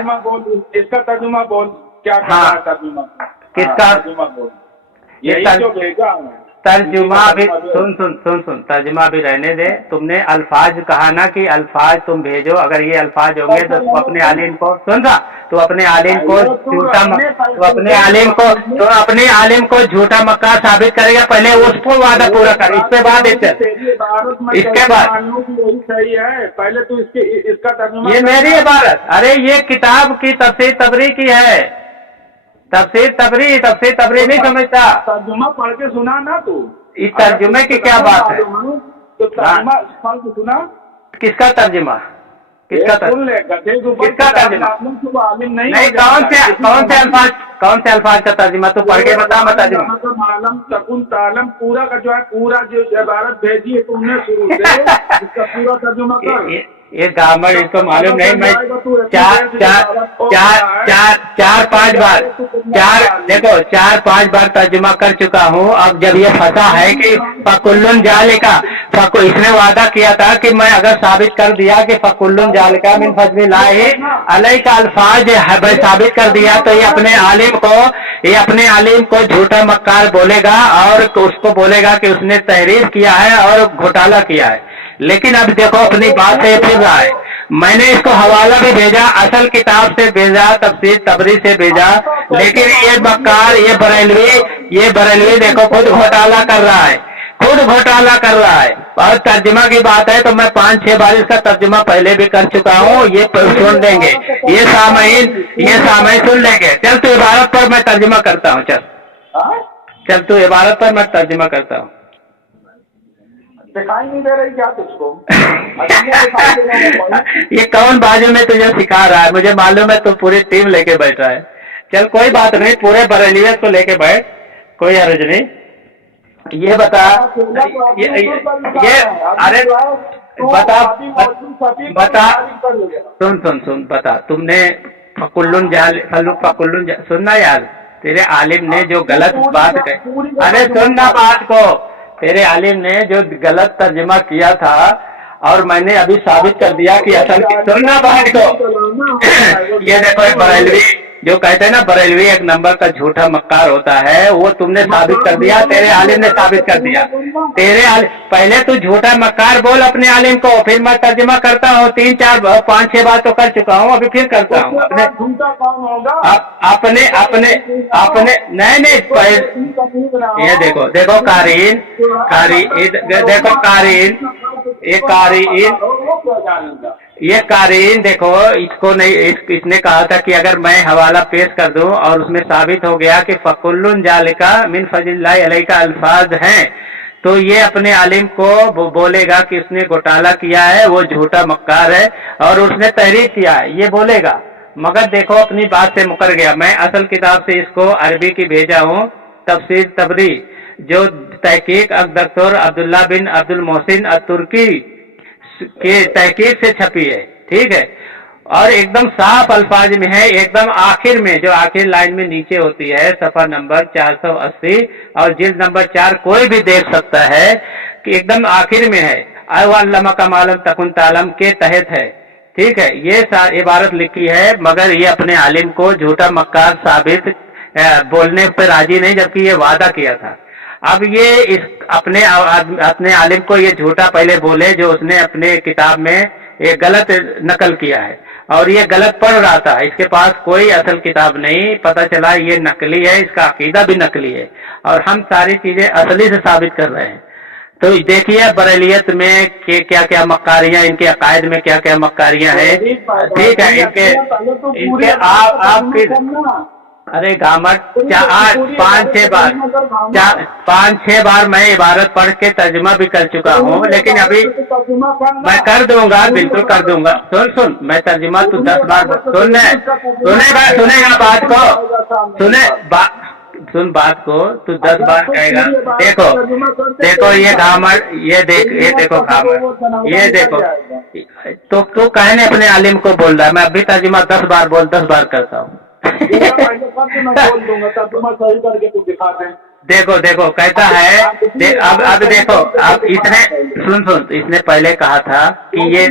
इसका तर्जुमा बोल, क्या हाँ, तर्जुमा किसका तर्जुमा बोल? यही जो भेजा है तर्जुमा भी सुन, तर्जुमा भी रहने दे। तुमने अल्फाज कहा ना कि अल्फाज तुम भेजो, अगर ये अल्फाज होंगे तो तुम अपने आलिम को तू अपने आलिम को झूठा मक्कार साबित करेगा। पहले उसको वादा पूरा कर, इसके बाद इसके बाद यही सही है। पहले तू इसका तर्जुमा। ये मेरी इबारत, अरे ये किताब की तफसीर तबरी की है। तफसीर तबरी नहीं समझता? तर्जुमा पढ़ के सुना ना तू। इस तर्जुमे की क्या बात है? तो तर्जुमा पढ़ के सुना। किसका तर्जुमा? किसका तर्जुमा? नहीं, कौन से अल्फाज का तर्जुमा तू पढ़ के बता। मालम तकुन तालम पूरा का जो है, पूरा जो इबारत भेजी है तुमने शुरू से, इसका पूरा तर्जुमा कर। ये गामर इसको मालूम नहीं। मैं चार पांच बार तर्जुमा कर चुका हूँ। अब जब ये फंसा है कि फकुल्लुन ज़ालिका, इसने वादा किया था कि मैं अगर साबित कर दिया कि फकुल्लुन ज़ालिका मिन फज़लिल्लाहि अलैका अल्फाज है, मैं साबित कर दिया तो ये अपने आलिम को झूठा मक्कार बोलेगा और उसको बोलेगा कि उसने तहरीर किया है और घोटाला किया है। लेकिन अब देखो अपनी बात से फिर रहा है। मैंने इसको हवाला भी भेजा, असल किताब से भेजा, तफसीर तबरी से भेजा, लेकिन ये मक्कार, ये बरेलवी देखो खुद घोटाला कर रहा है। और तर्जुमा की बात है तो मैं 5-6 बार इसका तर्जुमा पहले भी कर चुका हूँ। ये सुन लेंगे, ये सामईन सुन लेंगे। चल तू इबारत पर मैं तर्जुमा करता हूँ। चल तू इबारत पर मैं तर्जुमा करता हूँ। दिखाई नहीं दे रही क्या तुझको? ये कौन बाजू में तुझे सिखा रहा है? मुझे मालूम है तू पूरी टीम लेके बैठा है। चल कोई बात नहीं, पूरे बरेलियत को लेके बैठ, कोई हर्ज नहीं। ये बता, अरे बता सुन बता, तुमने फकुल्लुन सुनना यार, तेरे आलिम ने जो गलत बात कही, अरे सुनना बात को, तेरे आलिम ने जो गलत तर्जुमा किया था और मैंने अभी साबित कर दिया कि असल सुनना बात को। ये देखो बरेलवी जो कहते हैं ना, बरेलवी एक नंबर का झूठा मक्कार होता है, वो तुमने साबित कर दिया, तेरे आलिम ने साबित कर दिया। पहले तू झूठा मक्कार बोल अपने आलिम को, फिर मैं तर्जुमा करता हूँ। 3-4-5-6 बार तो कर चुका हूँ, अभी फिर करता हूँ। अपने नहीं ये देखो कारीन, ये कारीन देखो, इसको नहीं, इसने कहा था कि अगर मैं हवाला पेश कर दूं और उसमें साबित हो गया कि फकुल्लुन ज़ालिका मिन फज़लिल्लाहि अलैका अल्फाज हैं, तो ये अपने आलिम को बोलेगा कि उसने घोटाला किया है, वो झूठा मक्कार है और उसने तहरीर किया है, ये बोलेगा। मगर देखो अपनी बात से मुकर गया। मैं असल किताब से इसको अरबी की भेजा हूँ, तफसीर तबरी, जो तहकीक डॉक्टर अब्दुल्ला बिन अब्दुल मोहसिन अतुर्की के तहकीक से छपी है। ठीक है, और एकदम साफ अल्फाज में है, एकदम आखिर में, जो आखिर लाइन में नीचे होती है, सफा नंबर 480 और जिल्द नंबर 4 कोई भी देख सकता है कि एकदम आखिर में है, अल्लामा का मालम तकुन तालम के तहत है। ठीक है, ये इबारत लिखी है, मगर ये अपने आलिम को झूठा मक्कार साबित बोलने पर राजी नहीं, जबकि ये वादा किया था। अब ये अपने आलिम को ये झूठा पहले बोले, जो उसने अपने किताब में یہ غلط نقل کیا ہے اور یہ غلط پڑھ رہا تھا، اس کے پاس کوئی اصل کتاب نہیں، پتہ چلا یہ نقلی ہے، اس کا عقیدہ بھی نقلی ہے اور ہم ساری چیزیں اصلی سے ثابت کر رہے ہیں۔ تو دیکھیے بریلیت میں کیا کیا مکاریاں، ان کے عقائد میں کیا کیا مکاریاں ہیں، ٹھیک ہے، ان کے آپ پھر ارے گامٹ آج 5-6 بار میں عبارت پڑھ کے ترجمہ بھی کر چکا ہوں، لیکن ابھی میں کر دوں گا، بالکل کر دوں گا۔ سن میں ترجمہ تو 10 بار سنے گا بات کو، سن بات کو تو 10 بار کہے گا۔ دیکھو یہ گامٹ، یہ دیکھو گامٹ، یہ دیکھو تو کہنے اپنے عالم کو بول رہا ہے، میں ابھی ترجمہ 10 بار کرتا ہوں۔ دیکھو کہتا ہے، اب دیکھو اب اس نے پہلے کہا تھا کہ یہ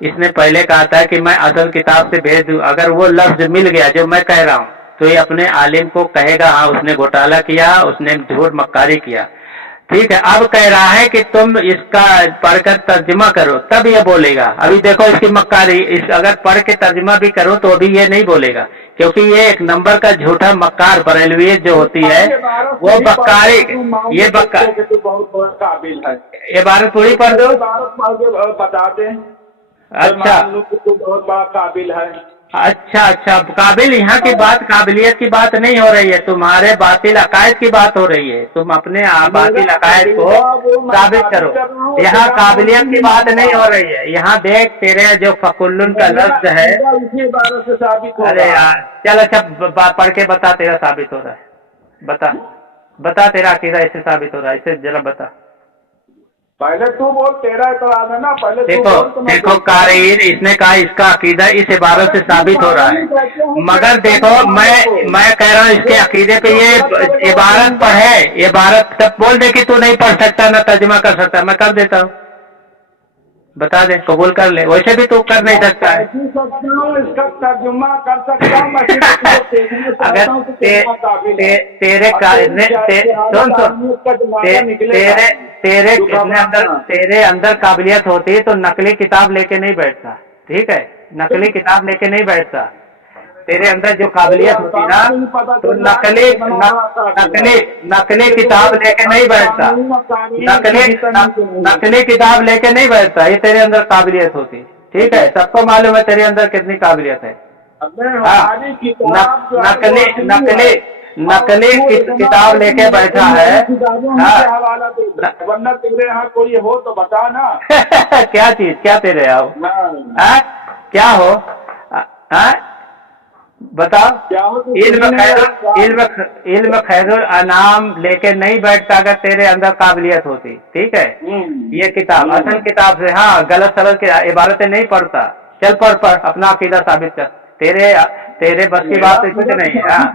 اس نے پہلے کہا تھا کہ میں اصل کتاب سے بھیج دوں، اگر وہ لفظ مل گیا جو میں کہہ رہا ہوں تو یہ اپنے عالم کو کہے گا ہاں اس نے گھوٹالا کیا، اس نے جھوٹ مکاری کیا، ٹھیک ہے۔ اب کہہ رہا ہے کہ تم اس کا پڑھ کر ترجمہ کرو تب یہ بولے گا۔ ابھی دیکھو اس کی مکاری، اگر پڑھ کے ترجمہ بھی کرو تو ابھی یہ نہیں بولے گا، کیونکہ یہ ایک نمبر کا جھوٹا مکار بریلویت جو ہوتی ہے وہ بکاری، یہ بہت قابل ہے۔ عبارت پوری پڑھ دو، بتا دیں۔ اچھا بہت بڑا قابل ہے۔ اچھا قابل، یہاں کی بات قابلیت کی بات نہیں ہو رہی ہے، تمہارے باطل عقائد کی بات ہو رہی ہے، تم اپنے باطل عقائد کو ثابت کرو، یہاں قابلیت کی بات نہیں ہو رہی ہے۔ یہاں دیکھ تیرے جو فکلن کا لفظ ہے، ارے یار چل اچھا پڑھ کے بتا تیرا ثابت ہو رہا ہے، بتا تیرا عقیدہ ایسے ثابت ہو رہا ہے، اسے ذرا بتا۔ پہلے تو بول، تیرا اعتراض ہے نا، پہلے دیکھو قارئین، اس نے کہا اس کا عقیدہ اس عبارت سے ثابت ہو رہا ہے، مگر دیکھو میں کہہ رہا ہوں اس کے عقیدے پہ یہ عبارت پڑھے، عبارت تب بول دے کہ تو نہیں پڑھ سکتا نہ ترجمہ کر سکتا، میں کر دیتا ہوں، بتا دے، قبول کر لے، ویسے بھی تو کر نہیں سکتا ہے۔ اس کا ترجمہ کر سکتا ہوں، اگر تیرے تیرے اندر قابلیت ہوتی تو نقلی کتاب لے کے نہیں بیٹھتا، ٹھیک ہے، نقلی کتاب لے کے نہیں بیٹھتا، تیرے اندر جو قابلیت ہوتی نا تو نقلی کتاب لے کے نہیں بیٹھتا، نقلی کتاب لے کے نہیں بیٹھتا، یہ تیرے اندر قابلیت ہوتی، ٹھیک ہے، سب کو معلوم ہے تیرے اندر کتنی قابلیت ہے۔ نقلی کتاب لے کے بیٹھا ہے، ورنہ تیرے یہاں کوئی ہو تو بتا نا۔ کیا چیز، کیا تیرے آؤ کیا ہو بتا۔ علم خیر الانام لے کے نہیں بیٹھتا اگر تیرے اندر قابلیت ہوتی، ٹھیک ہے، یہ کتاب اصل کتاب سے، ہاں غلط سلط کی عبارتیں نہیں پڑھتا، چل پڑھ اپنا عقیدہ ثابت کر، تیرے بس کی بات اس میں نہیں ہے، ہاں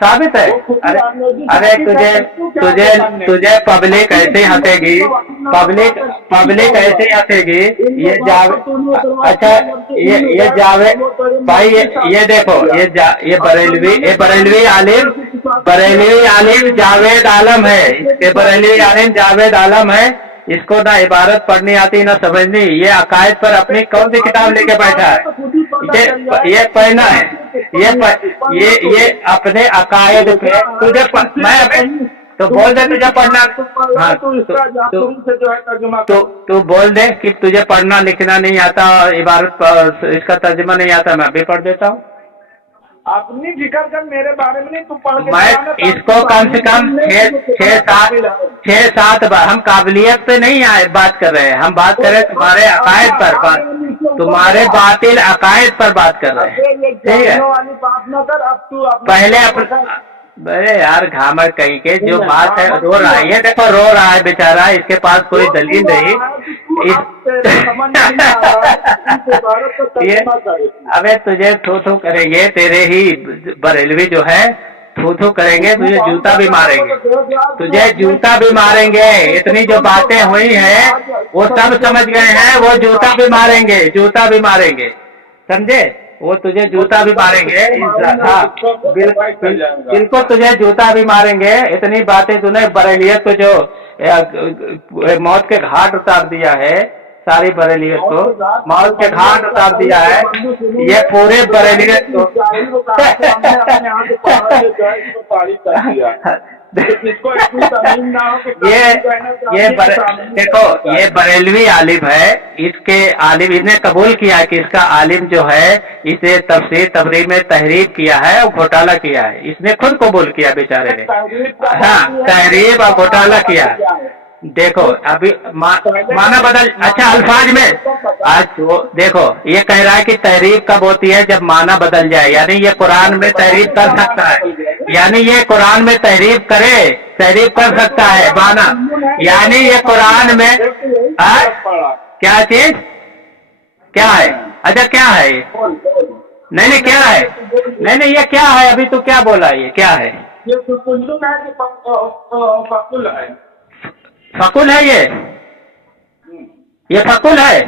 ثابت ہے۔ ارے تجھے پبلک ایسے ہنسے گی، پبلک ایسے ہنسے گی، اچھا یہ جاوید بھائی، یہ دیکھو یہ بریلوی عالم جاوید عالم ہے، یہ بریلوی عالم جاوید عالم ہے، اس کو نہ عبارت پڑھنی آتی نہ سمجھنی، یہ عقائد پر اپنی کون سی کتاب لے کے بیٹھا ہے، یہ پڑھنا ہے، یہ اپنے عقائد پہ تجھے میں تو بول دے تجھے پڑھنا، ہاں تو بول دے کہ تجھے پڑھنا لکھنا نہیں آتا، عبارت اس کا ترجمہ نہیں آتا، میں بھی پڑھ دیتا ہوں۔ اپنی فکر کر، میرے بارے میں نہیں، تو پڑھ کے میں اس کو کم سے کم 6-7 بار، ہم قابلیت پہ نہیں بات کر رہے ہیں، ہم بات کر رہے ہیں تمہارے عقائد پر، تمہارے باطل عقائد پر بات کر رہے ہیں، ٹھیک ہے۔ پہلے ارے یار گھامر کہیں کے جو بات ہے، رو رہا ہے، یہ دیکھو رو رہا ہے بیچارہ، اس کے پاس کوئی دلیل نہیں، ابے تجھے تھو کریں گے، تیرے ہی بریلوی جو ہے تھو کریں گے، تجھے جوتا بھی ماریں گے، تجھے جوتا بھی ماریں گے، اتنی جو باتیں ہوئی ہیں وہ سب سمجھ گئے ہیں، وہ جوتا بھی ماریں گے، سمجھے، وہ تجھے جوتا بھی ماریں گے، ہاں بالکل تجھے جوتا بھی ماریں گے، اتنی باتیں تو نے بریلیت کو جو موت کے گھاٹ اتار دیا ہے، सारी बरेलियत को मौत के घाट उतार दिया है, ये पूरे बरेलियत को देखो ये बरेलवी आलिम है, इसके आलिम इसने कबूल किया है कि इसका आलिम जो है इसे तफसीर तबरी में तहरीर किया है और घोटाला किया है, इसने खुद कबूल किया बेचारे ने। हाँ, तहरीर और घोटाला किया है। देखो अभी माना बदल, अच्छा अल्फाज में आज वो देखो ये कह रहा है कि तहरीफ कब होती है, जब माना बदल जाए, यानी ये कुरान में तहरीफ कर सकता है, यानी ये कुरान में तहरीफ करे, तहरीफ कर सकता है माना, यानी ये कुरान में क्या चीज क्या है? अच्छा क्या है ये? नहीं क्या है? नहीं ये क्या है? अभी तो क्या बोला, ये क्या है? फकुल है ये फकुल है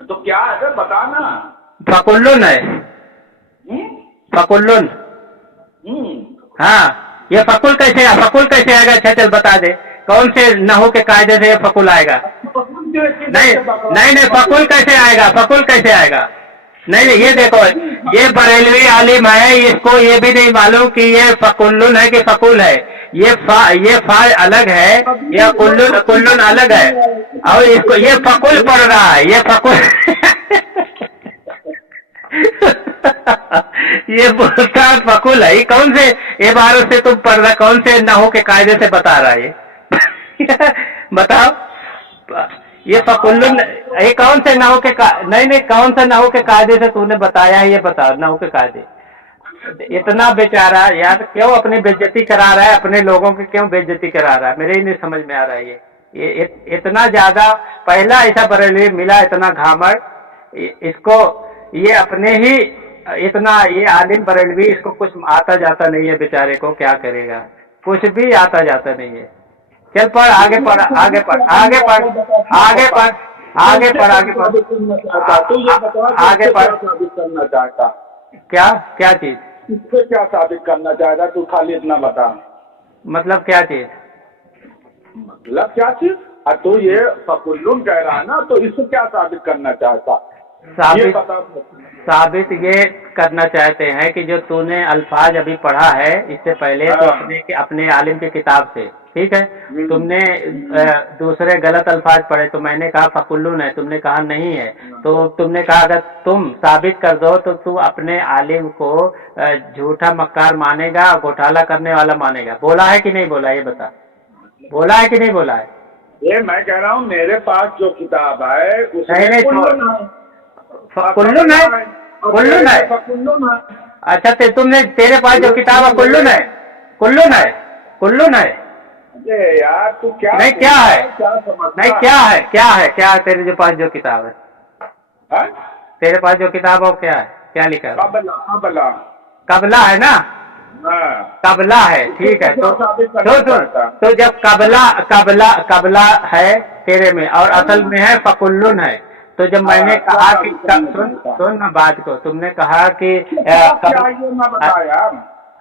तो क्या है बताना। फकुल्लुन है, फकुल्लुन। हाँ, ये फकुल कैसे आएगा? अच्छा चल बता दे, कौन से नहू के कायदे से ये फकुल आएगा? नहीं फकुल कैसे आएगा? नहीं नहीं, ये देखो ये बरेलवी आलिम है, इसको ये भी नहीं मालूम कि ये फकुल्लुन है कि फकुल है। ये फा अलग है या कुल्लुन अलग है, और इसको ये फकुल पढ़ रहा है, ये फकुल ये बोलता है फकुल है। कौन से इबारत से तुम पढ़ रहा, कौन से नहू के कायदे से बता रहा है ये? बताओ ये फकुल्लुन, ये कौन से नहू के नहीं कौन से नहू के कायदे से तूने बताया है, ये बताओ नहू के कायदे। इतना बेचारा यार क्यों अपनी बेइज्जती करा रहा है, अपने लोगों की क्यों बेइज्जती करा रहा है, मेरे ही नहीं समझ में आ रहा है। ये इतना ज्यादा पहला ऐसा बरेलवी मिला, इतना घामड़, इसको ये अपने ही इतना ये आलिम बरेलवी, इसको कुछ आता जाता नहीं है बेचारे को, क्या करेगा, कुछ भी आता जाता नहीं है। चल पढ़ आगे पढ़ करना चाहता क्या चीज? इससे क्या साबित करना चाहता? तू खाली इतना बता, मतलब क्या चीज? मतलब क्या चीज? तो ये फकुल्लुन कह रहा है ना, तो इससे क्या साबित करना चाहता? साबित ये करना चाहते हैं कि जो तूने अल्फाज अभी पढ़ा है इससे पहले, तो अपने आलिम की किताब से, ठीक है, तुमने दूसरे गलत अल्फाज पढ़े, तो मैंने कहा फकुल्लुन है, तुमने कहा नहीं है, तो तुमने कहा अगर तुम साबित कर दो तो तू अपने आलिम को झूठा मक्कार मानेगा, घोटाला करने वाला मानेगा। बोला है कि नहीं बोला, ये बता, बोला है कि नहीं बोला है? ये मैं कह रहा हूँ मेरे पास जो किताब है उसमें कुल्लुन है। अच्छा तुमने तेरे पास जो किताब है कुल्लुन है। यार तू क्या नहीं क्या है? नहीं क्या है तेरे जो पास जो किताब है? तेरे पास जो किताब है वो क्या है? क्या लिखा है? कबला है ना? कबला है, ठीक है। तो जब कबला है तेरे में और असल में है फकुल्लुन है, तो जब मैंने कहा कि सुन ना बात को, तुमने कहा कि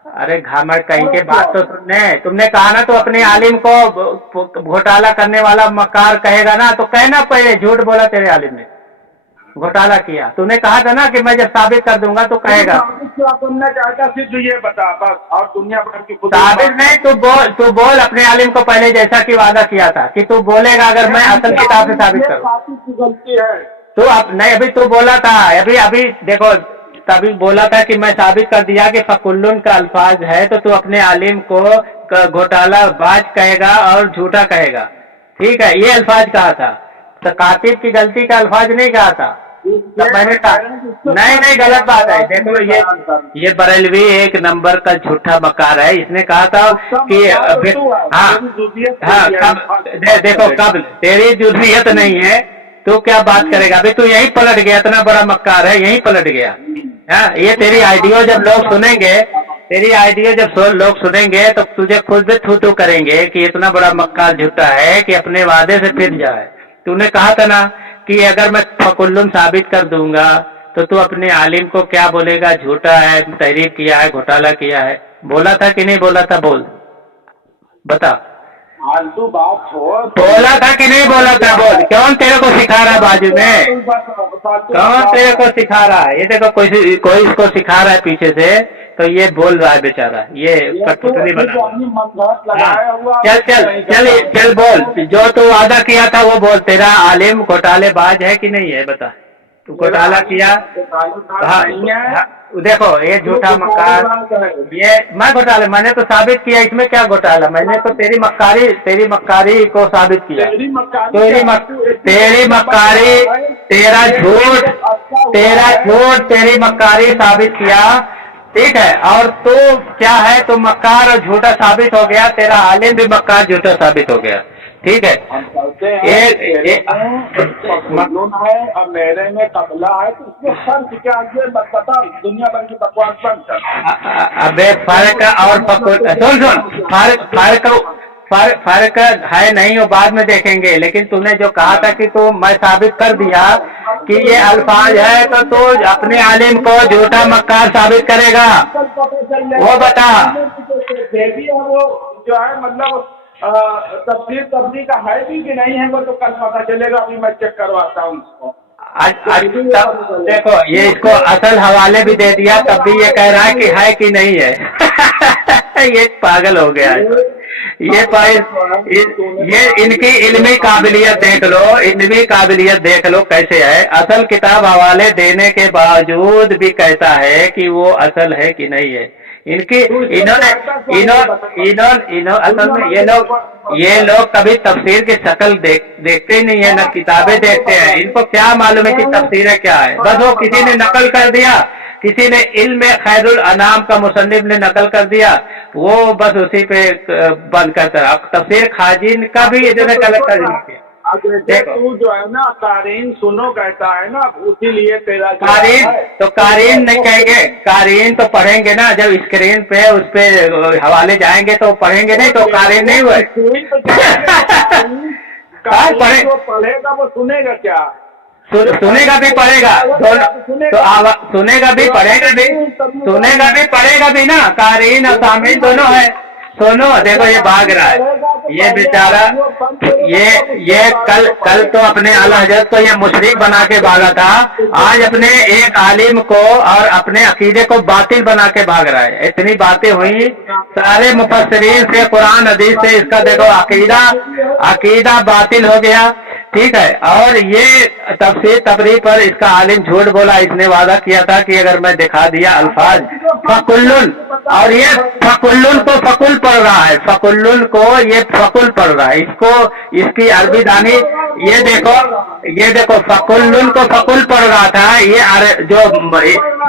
अरे घामड़ कहीं के बात तो तुमने कहा ना, तो अपने आलिम को घोटाला करने वाला मक्कार कहेगा ना, तो कहना पहले झूठ बोला तेरे आलिम ने, घोटाला किया। तूने कहा था ना कि मैं जब साबित कर दूंगा तो कहेगा। तुमने चाहता सिर्फ ये बता बस, और दुनिया भर की साबित नहीं, तू बोल अपने आलिम को पहले जैसा कि वादा किया था कि तू बोलेगा अगर मैं असल किताब से साबित करूँ। गलती है तू नहीं, अभी तू बोला था, अभी देखो तभी बोला था कि मैं साबित कर दिया कि फकुल्लुन का अल्फाज है, तो तू अपने आलिम को घोटाला बाज कहेगा और झूठा कहेगा, ठीक है, ये अल्फाज कहा था। तो कातिब की गलती का अल्फाज नहीं कहा था। तो मैंने कहा नहीं गलत बात है। देखो ये बरेलवी एक नंबर का झूठा मक्कार है। इसने कहा था कि देखो कब तेरी जुर्रियत नहीं है, तू क्या बात करेगा? अभी तू यहीं पलट गया, इतना बड़ा मक्कार है, यहीं पलट गया। ये तेरी आइडियो जब लोग सुनेंगे, तो तुझे खुद भी थू करेंगे कि इतना बड़ा मक्कार झूठा है कि अपने वादे से फिर जाए। तूने कहा था ना कि अगर मैं फकुल्लुन साबित कर दूंगा तो तू अपने आलिम को क्या बोलेगा? झूठा है, तहरीर किया है, घोटाला किया है। बोला था कि नहीं बोला था? बोल बता। फालतू बात छोड़। बोला था कि नहीं बोला था? बोल, कौन तेरे को सिखा रहा है बाजू में? कौन तेरे को सिखा रहा है? ये देखो कोई कोई इसको सिखा रहा है पीछे से, तो ये बोल रहा है बेचारा, ये कठपुतली बना। चल चल चल चल बोल, जो तू वादा किया था वो बोल। तेरा आलिम घोटालेबाज है कि नहीं है, बता। तू घोटाला किया? हाँ, देखो ये झूठा मक्कार, ये मैं घोटाला, मैंने तो साबित किया, इसमें क्या घोटाला? मैंने तो तेरी मक्कारी को साबित किया। तेरी मक्कारी, तेरा झूठ, तेरी मक्कारी साबित किया, ठीक है। और तू क्या है? तू मक्कार और झूठा साबित हो गया, तेरा आलिम भी मक्कार झूठा साबित हो गया, ठीक है। मखलून है और मेरे में कबला है, तो उसमें फर्क क्या है? बता, दुनिया भर की बकवास बंद कर। अबे फर्क और सुन फर्क है नहीं, वो बाद में देखेंगे। लेकिन तूने जो कहा था कि तू, मैं साबित कर दिया कि ये अल्फाज है, तो तू अपने आलिम को झूठा मक्कार साबित करेगा, वो बता। देवी और वो जो है मतलब तफसीर का है भी कि नहीं है, वो तो कल पता चलेगा। अभी मैं चेक करवाता हूँ उसको। देखो ये इसको असल हवाले भी दे दिया, तब भी ये कह रहा है कि है कि नहीं है। ये पागल हो गया है। ये इनकी इल्मी काबिलियत देख लो, इल्मी काबिलियत देख लो कैसे है। असल किताब हवाले देने के बावजूद भी कहता है कि वो असल है कि नहीं है। इनकी असल में ये लोग कभी तफसीर की शक्ल देखते ही नहीं है, न किताबें देखते हैं। इनको क्या मालूम है कि तफसीर क्या है? बस वो किसी ने नकल कर दिया, किसी ने इल्म खैरुल अनाम का मुसन्निफ ने नकल कर दिया, वो बस उसी पे बंद करता है। तफसीर खाजिन का भी इन्होंने गलत तर्जुमा किया। तू जो है ना कारीन सुनो कहता है ना, उसी लिए तेरा कारीन तो कारीन नहीं कहेंगे, कारीन तो पढ़ेंगे ना, जब स्क्रीन पे उस पे हवाले जाएंगे तो पढ़ेंगे नहीं, तो कारीन नहीं हुए। पढ़ेगा वो सुनेगा क्या? सुनेगा भी पढ़ेगा दोनों, तो सुनेगा भी पढ़ेगा भी, सुनेगा भी पढ़ेगा भी ना। कारीन और सामीन दोनों है। सुनो देखो ये भाग रहा है, ये बेचारा, ये कल तो अपने आला हजरत को ये मुशरिक बना के भागा था, आज अपने एक आलिम को और अपने अकीदे को बातिल बना के भाग रहा है। इतनी बातें हुई सारे मुफस्सिरीन से, कुरान हदीस से, इसका देखो अकीदा बातिल हो गया, ठीक है। और ये तफसीर तबरी पर इसका आलिम झूठ बोला। इसने वादा किया था कि अगर मैं दिखा दिया अल्फाज फकुल्लुन, और ये फकुल्लुन को फकुल पढ़ रहा है, फकुल्लुन को ये फकुल पढ़ रहा है। इसको इसकी अरबी दानी ये देखो फकुल्लुन को फकुल पढ़ रहा था। ये जो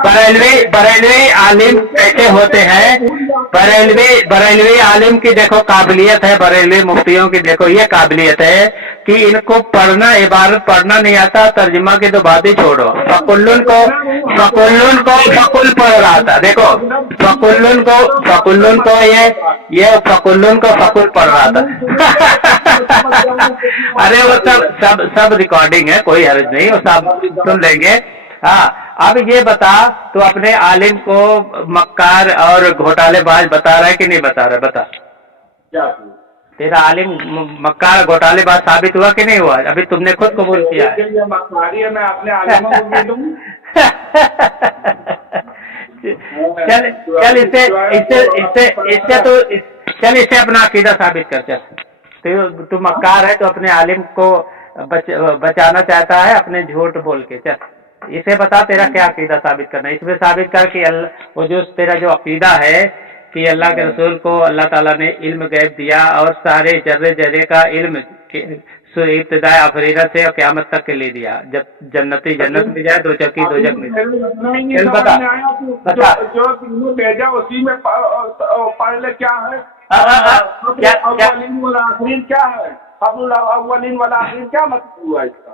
बरेलवी आलिम कैसे होते हैं, बरेलवी आलिम की देखो काबिलियत है, बरेलवी मुफ्तियों की देखो ये काबिलियत है कि इनको पढ़ना, इबारत पढ़ना नहीं आता, तर्जुमा की तो बात ही छोड़ो। फकुल्लुन को फकुल पढ़ रहा था, देखो फकुल्लुन को ये फकुल्लुन को फकुल पढ़ रहा था। अरे वो सब रिकॉर्डिंग है, कोई हर्ज नहीं, वो सब सुन लेंगे। हाँ, अब ये बता, तो अपने आलिम को मक्कार और घोटालेबाज बता रहा है कि नहीं बता रहा? बता, क्या तेरा आलिम मक्कार घोटालेबाज साबित हुआ कि नहीं हुआ? अभी तुमने खुद कबूल किया है। मैं अपने आलिम को दे दूं। चल इससे अपना अकीदा साबित कर। चल तू मक्कार है तो अपने आलिम को बचाना चाहता है अपने झूठ बोल के। चल इसे बता तेरा क्या अकीदा साबित करना है। इसमें साबित कर कि वो जो तेरा जो अकीदा है कि अल्लाह के रसूल को अल्लाह ताला ने इल्म गैब दिया और सारे जर्रे जर्रे का इल्म इब्तिदाए आफरीदा से और क़यामत तक के लिए दिया। जब जन्नती जन्नत में जाए, दो चक्की दो जग में जाए। बता जो तुमने भेजा उसी में पढ़ ले। क्या है आखिरीन? क्या है अव्वलीन वाला आखिरीन? क्या मतलब हुआ इसका?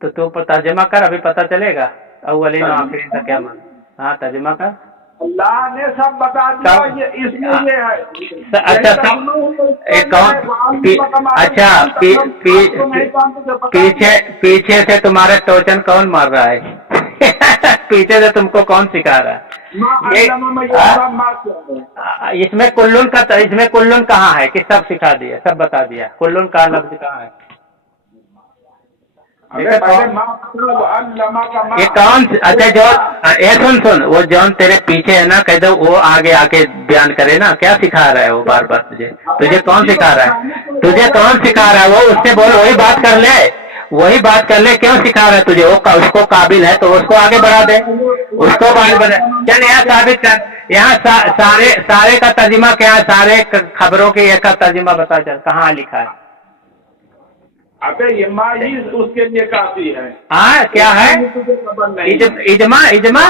तो तू तर्जुमा कर, अभी पता चलेगा अव्वलीन और आखिरीन का क्या माना। हाँ तर्जुमा कर। अल्लाह ने सब बता दिया, ये इसमें ये है। अच्छा पीछे से तुम्हारे टोचन कौन मार रहा है? पीछे से तुमको कौन सिखा रहा है? اس میں کلن کہاں ہے؟ کس سب سکھا دیا؟ سب بتا دیا، کلن کا لفظ کہاں ہے؟ یہ کون؟ اچھا جو سن وہ جون تیرے پیچھے ہے نا، کہہ دو وہ آگے آ کے بیان کرے نا، کیا سکھا رہا ہے وہ بار بار تجھے کون سکھا رہا ہے؟ تجھے کون سکھا رہا ہے؟ وہ اس سے بول، وہی بات کر لے، وہی بات کر لے، کیوں سکھا رہا ہے تجھے؟ وہ اس کو قابل ہے تو اس کو آگے بڑھا دے، اس کو آگے بڑھا۔ چل یہاں ثابت کر، یہاں سارے کا ترجمہ کیا ہے؟ سارے خبروں کے ایک کا ترجمہ بتا، چل کہاں لکھا ہے؟ ابے یہ ماں ہی اس کے لیے کافی ہے۔ ہاں کیا ہے؟ اجماع علمہ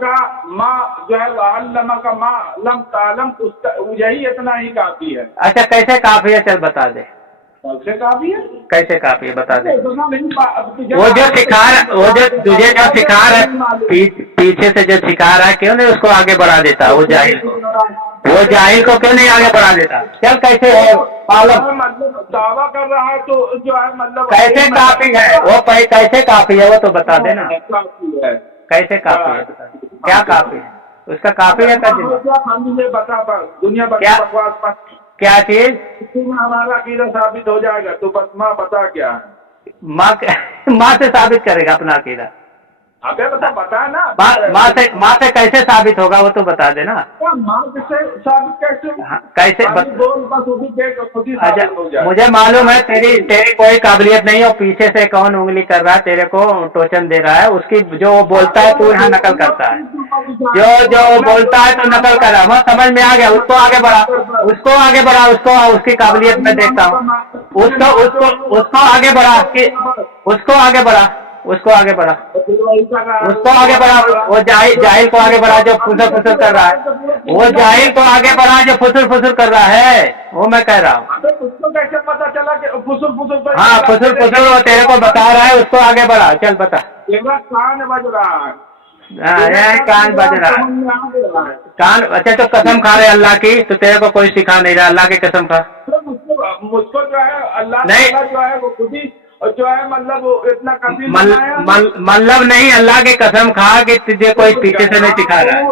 کا ماں جو ہے، علمہ کا ماں لم تعلم، یہی اتنا ہی کافی ہے۔ اچھا کیسے کافی ہے؟ چل بتا دے کیسے کافی ہے؟ کیسے کافی ہے بتا دے۔ وہ جو سکھا رہا، وہ جو تجھے جو سکھا رہا ہے پیچھے سے جو سکھا رہا ہے، کیوں نہیں اس کو آگے بڑھا دیتا؟ وہ جاہل کو کیوں نہیں آگے بڑھا دیتا؟ چل کیسے ہے مطلب دعویٰ کر رہا ہے تو جو ہے مطلب کیسے کافی ہے وہ؟ کیسے کافی ہے وہ تو بتا دینا، کیسے کافی ہے؟ کیا کافی ہے اس کا؟ کافی ہے بتا پر دنیا بھر بکواس پر کیا چیز؟ ہمارا عقیدہ ثابت ہو جائے گا تو بس ماں بتا کیا ہے؟ ماں سے ثابت کرے گا اپنا عقیدہ؟ ابے بتا نا، ماں سے کیسے ثابت ہوگا وہ تو بتا دینا۔ ماں سے ثابت کیسے؟ اچھا مجھے معلوم ہے تیری کوئی قابلیت نہیں ہے، پیچھے سے کون انگلی کر رہا ہے تیرے کو ٹوچن دے رہا ہے، اس کی جو وہ بولتا ہے تو یہاں نقل کرتا ہے، جو وہ بولتا ہے تو نقل کر رہا ہے۔ وہ سمجھ میں آ گیا، اس کو آگے بڑھا، اس کو آگے بڑھا، اس کی قابلیت میں دیکھتا ہوں، اس کو آگے بڑھا، اس کو آگے بڑھا، اس کو آگے بڑھا، اس کو آگے بڑھا۔ وہ جاہل کو آگے بڑھا جو پھسر پھسر کر رہا ہے، وہ جاہل کو آگے بڑھا جو پھسر پھسر کر رہا ہے، وہ میں کہہ رہا ہوں۔ اس کو کیسے پتا چلا کہ پھسر ہاں پھسر پھسر وہ تیرے کو بتا رہا ہے، اس کو آگے بڑھا، چل بتا۔ کان بج رہا ہے کان بج رہا ہے، کان۔ اچھا تو قسم کھا رہے اللہ کی، تو تیرے کو کوئی سکھا نہیں رہا، اللہ کی قسم کھا۔ مجھ کو جو ہے اللہ نہیں جو ہے وہ خود ہی جو ہے مطلب اتنا مطلب نہیں، اللہ کی قسم کھا کہ تجھے کوئی پیچھے سے نہیں سکھا رہا ہے،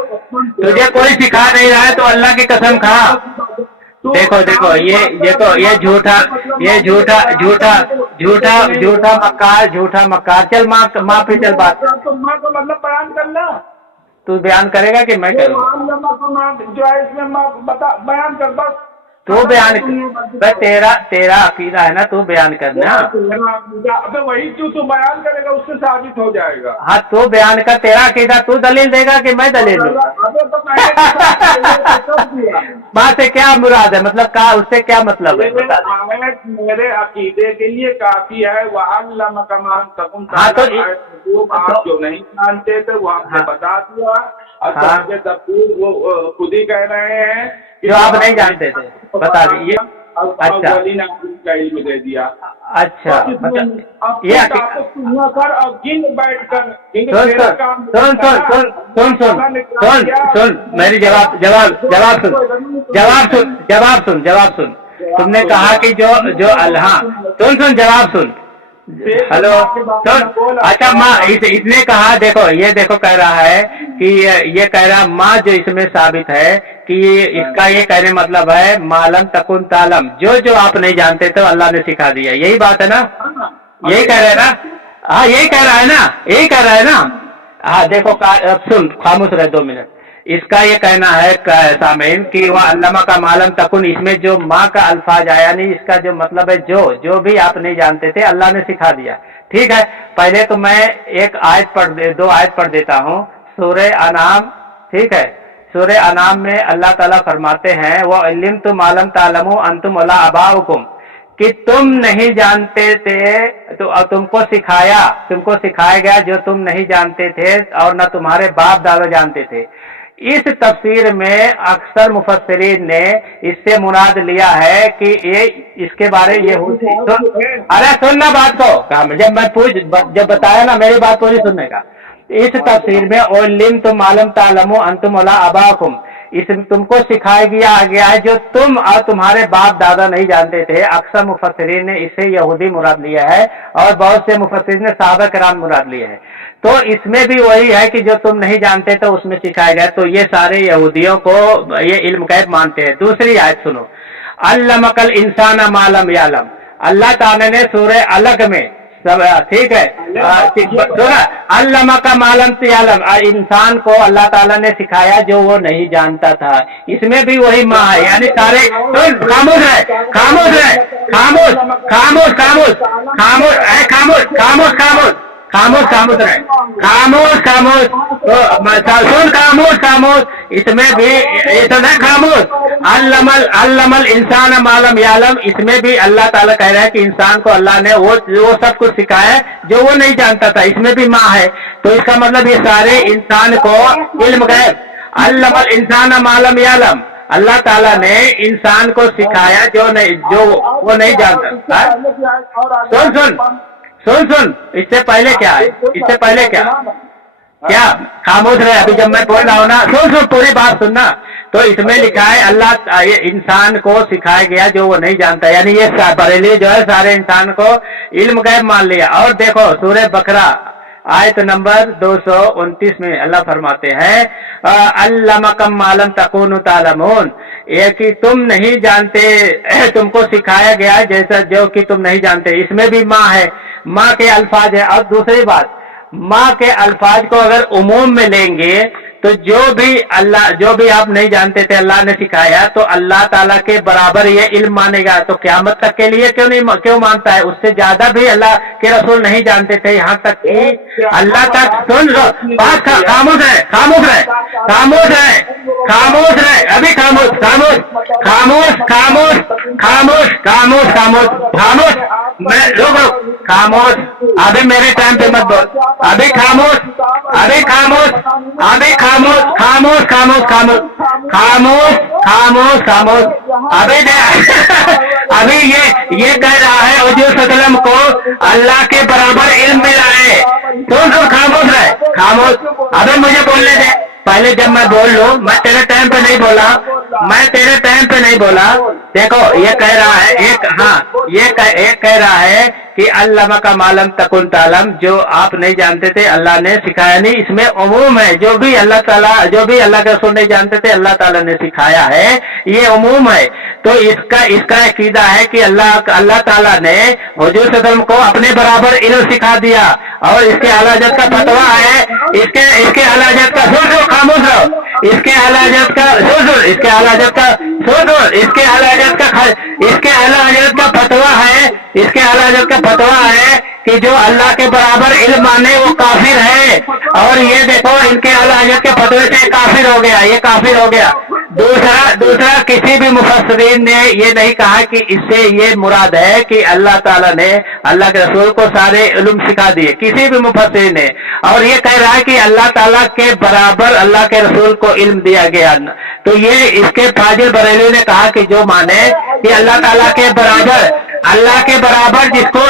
تجھے کوئی سکھا نہیں رہا ہے تو اللہ کی قسم کھا۔ دیکھو یہ جھوٹا مکار۔ چل ماں پہ چل بات، ماں کا مطلب بیان کرنا، تو بیان کرے گا کہ میں کروں؟ جو ہے اس میں بیان کر، بس تو بیان تیرا عقیدہ ہے نا، تو بیان کرنا۔ وہی تو بیان کرے گا، اس سے ثابت ہو جائے گا۔ ہاں تو بیان کر، تیرا عقیدہ تو دلیل دے گا کہ میں دلیل دوں گا؟ ماں سے کیا مراد ہے؟ مطلب اس سے کیا مطلب ہے؟ میرے عقیدے کے لیے کافی ہے۔ ہاں تو آپ جو نہیں جانتے تھے وہ آپ نے بتا دیا، وہ خود ہی کہہ رہے ہیں جو آپ نہیں جانتے تھے بتا دیجیے۔ اچھا کا علم دے دیا۔ اچھا سن میری جواب سن۔ تم نے کہا کہ جو اللہ، سن جواب سن، ہلو سن۔ اچھا ماں اس نے کہا، دیکھو کہہ رہا ہے کہ یہ کہہ رہا ماں جو اس میں ثابت ہے کہ اس کا یہ کہنے مطلب ہے معلوم تکن تعلم، جو آپ نہیں جانتے تو اللہ نے سکھا دیا، یہی بات ہے نا؟ یہی کہہ رہے نا؟ ہاں یہی کہہ رہا ہے نا؟ ہاں دیکھو سن، خاموش رہے 2 منٹ۔ اس کا یہ کہنا ہے سامعین کہ وہ علامہ کا معلوم تکن، اس میں جو ماں کا الفاظ آیا نہیں، اس کا جو مطلب ہے جو بھی آپ نہیں جانتے تھے اللہ نے سکھا دیا۔ ٹھیک ہے، پہلے تو میں 2 آیت پڑھ دیتا ہوں، سورہ انعام۔ ٹھیک ہے، سورہ انعام میں اللہ تعالیٰ فرماتے ہیں وَعَلِّمْتُمْ مَا لَمْ تَعْلَمُوا أَنْتُمْ وَلَا آبَاؤُكُمْ، کہ تم نہیں جانتے تھے تو تم کو سکھایا گیا جو تم نہیں جانتے تھے اور نہ تمہارے باپ دادا جانتے تھے۔ اس تفسیر میں اکثر مفسرین نے اس سے مراد لیا ہے کہ اس کے بارے یہ ارے سننا بات کو، جب بتایا نا میری بات پوری سننے کا۔ اس تفسیر میں علمتم ما لم تعلموا انتم ولا آباؤکم، اس تم کو سکھایا گیا ہے جو تم اور تمہارے باپ دادا نہیں جانتے تھے. اکثر مفسرین نے اسے یہودی مراد لیا ہے اور بہت سے مفسرین نے صحابہ کرام مراد لیا ہے. تو اس میں بھی وہی ہے کہ جو تم نہیں جانتے تو اس میں سکھایا گیا. تو یہ سارے یہودیوں کو یہ علم غیب مانتے ہیں. دوسری آیت سنو, علمک الانسان ما لم یعلم. اللہ تعالیٰ نے سورہ الگ میں ٹھیک ہے علمہ کا معلوم تعلم, انسان کو اللہ تعالیٰ نے سکھایا جو وہ نہیں جانتا تھا. اس میں بھی وہی ماں ہے, یعنی سارے خاموش ہے خاموش ہے خاموش خاموش خاموش خاموش خاموش خاموش خاموش خاموش خاموش رہے خاموش خاموش سن خاموش خاموش. اس میں بھی اتنا خاموش علم الانسان ما لم یعلم. اس میں بھی اللہ تعالیٰ کہہ رہا ہے کہ انسان کو اللہ نے وہ سب کچھ سکھایا جو وہ نہیں جانتا تھا. اس میں بھی ماں ہے. تو اس کا مطلب یہ سارے انسان کو علم غیب. علم الانسان ما لم یعلم, اللہ تعالیٰ نے انسان کو سکھایا جو وہ نہیں جانتا. سن اس سے پہلے کیا ہے, اس سے پہلے کیا خاموش رہے. ابھی جب میں بول رہا ہوں نا سن پوری بات سننا. تو اس میں لکھا ہے اللہ انسان کو سکھایا گیا جو وہ نہیں جانتا, یعنی یہ بریلی جو ہے سارے انسان کو علم غیب مان لیا. اور دیکھو سورہ بقرہ آیت نمبر 229 میں اللہ فرماتے ہیں علمکم ما لم تکونوا تعلمون, یہ کہ تم نہیں جانتے, تم کو سکھایا گیا جیسا جو کہ تم نہیں جانتے. اس میں بھی ماں ہے, ماں کے الفاظ ہے. اور دوسری بات, ماں کے الفاظ کو اگر عموم میں لیں گے تو جو بھی آپ نہیں جانتے تھے اللہ نے سکھایا تو اللہ تعالیٰ کے برابر یہ علم مانے گا. تو قیامت تک کے لیے کیوں مانتا ہے؟ اس سے زیادہ بھی اللہ کے رسول نہیں جانتے تھے, یہاں تک کہ اللہ تک. سن لو بات, خاموش ہے خاموش ہے خاموش ہے خاموش ہے ابھی خاموش خاموش خاموش خاموش خاموش خاموش خاموش خاموش میں لوگ خاموش. ابھی میرے ٹائم پہ مت بول, ابھی خاموش ابھی خاموش ابھی خاموش خاموش خاموش خاموش خاموش خاموش خاموش. ابھی یہ کہہ رہا ہے حضور صلی اللہ علیہ وسلم کو اللہ کے برابر علم ملا ہے. تو خاموش ہے خاموش. ابھی مجھے بولنے دے پہلے, جب میں بول لوں. میں تیرے ٹائم پہ نہیں بولا, میں تیرے ٹائم پہ نہیں بولا. دیکھو یہ کہہ رہا ہے یہ کہہ رہا ہے کہ علمہ کا ما لم تکن تعلم, جو آپ نہیں جانتے تھے اللہ نے سکھایا نہیں. اس میں عموم ہے, جو بھی اللہ کے رسول نہیں جانتے تھے اللہ تعالیٰ نے سکھایا ہے, یہ عموم ہے. تو اس کا عقیدہ ہے کہ اللہ تعالیٰ نے حضور صلی اللہ علیہ وسلم کو اپنے برابر علم سکھا دیا. اور اس کے اعلیٰ حضرت کا فتویٰ ہے, اس کے اعلیٰ حضرت کا خاموش رہو, اس کے اعلیٰ حضرت کا اس کے اعلیٰ حضرت کا اس کے اعلیٰ حضرت کا فتویٰ ہے, اس کے اعلیٰ حضرت کا فتویٰ ہے کہ جو اللہ کے برابر علم مانے وہ کافر ہے. اور یہ دیکھو ان کے اعلیٰ حضرت کے فتوے سے کافر ہو گیا, یہ کافر ہو گیا. دوسرا کسی بھی مفسرین نے یہ نہیں کہا کہ اس سے یہ مراد ہے کہ اللہ تعالیٰ نے اللہ کے رسول کو سارے علم سکھا دیے, کسی بھی مفسرین نے. اور یہ کہہ رہا ہے کہ اللہ تعالیٰ کے برابر اللہ کے رسول کو علم دیا گیا. تو یہ اس کے فاضل بریلوی نے کہا کہ جو مانے کہ اللہ تعالیٰ کے برابر جس کو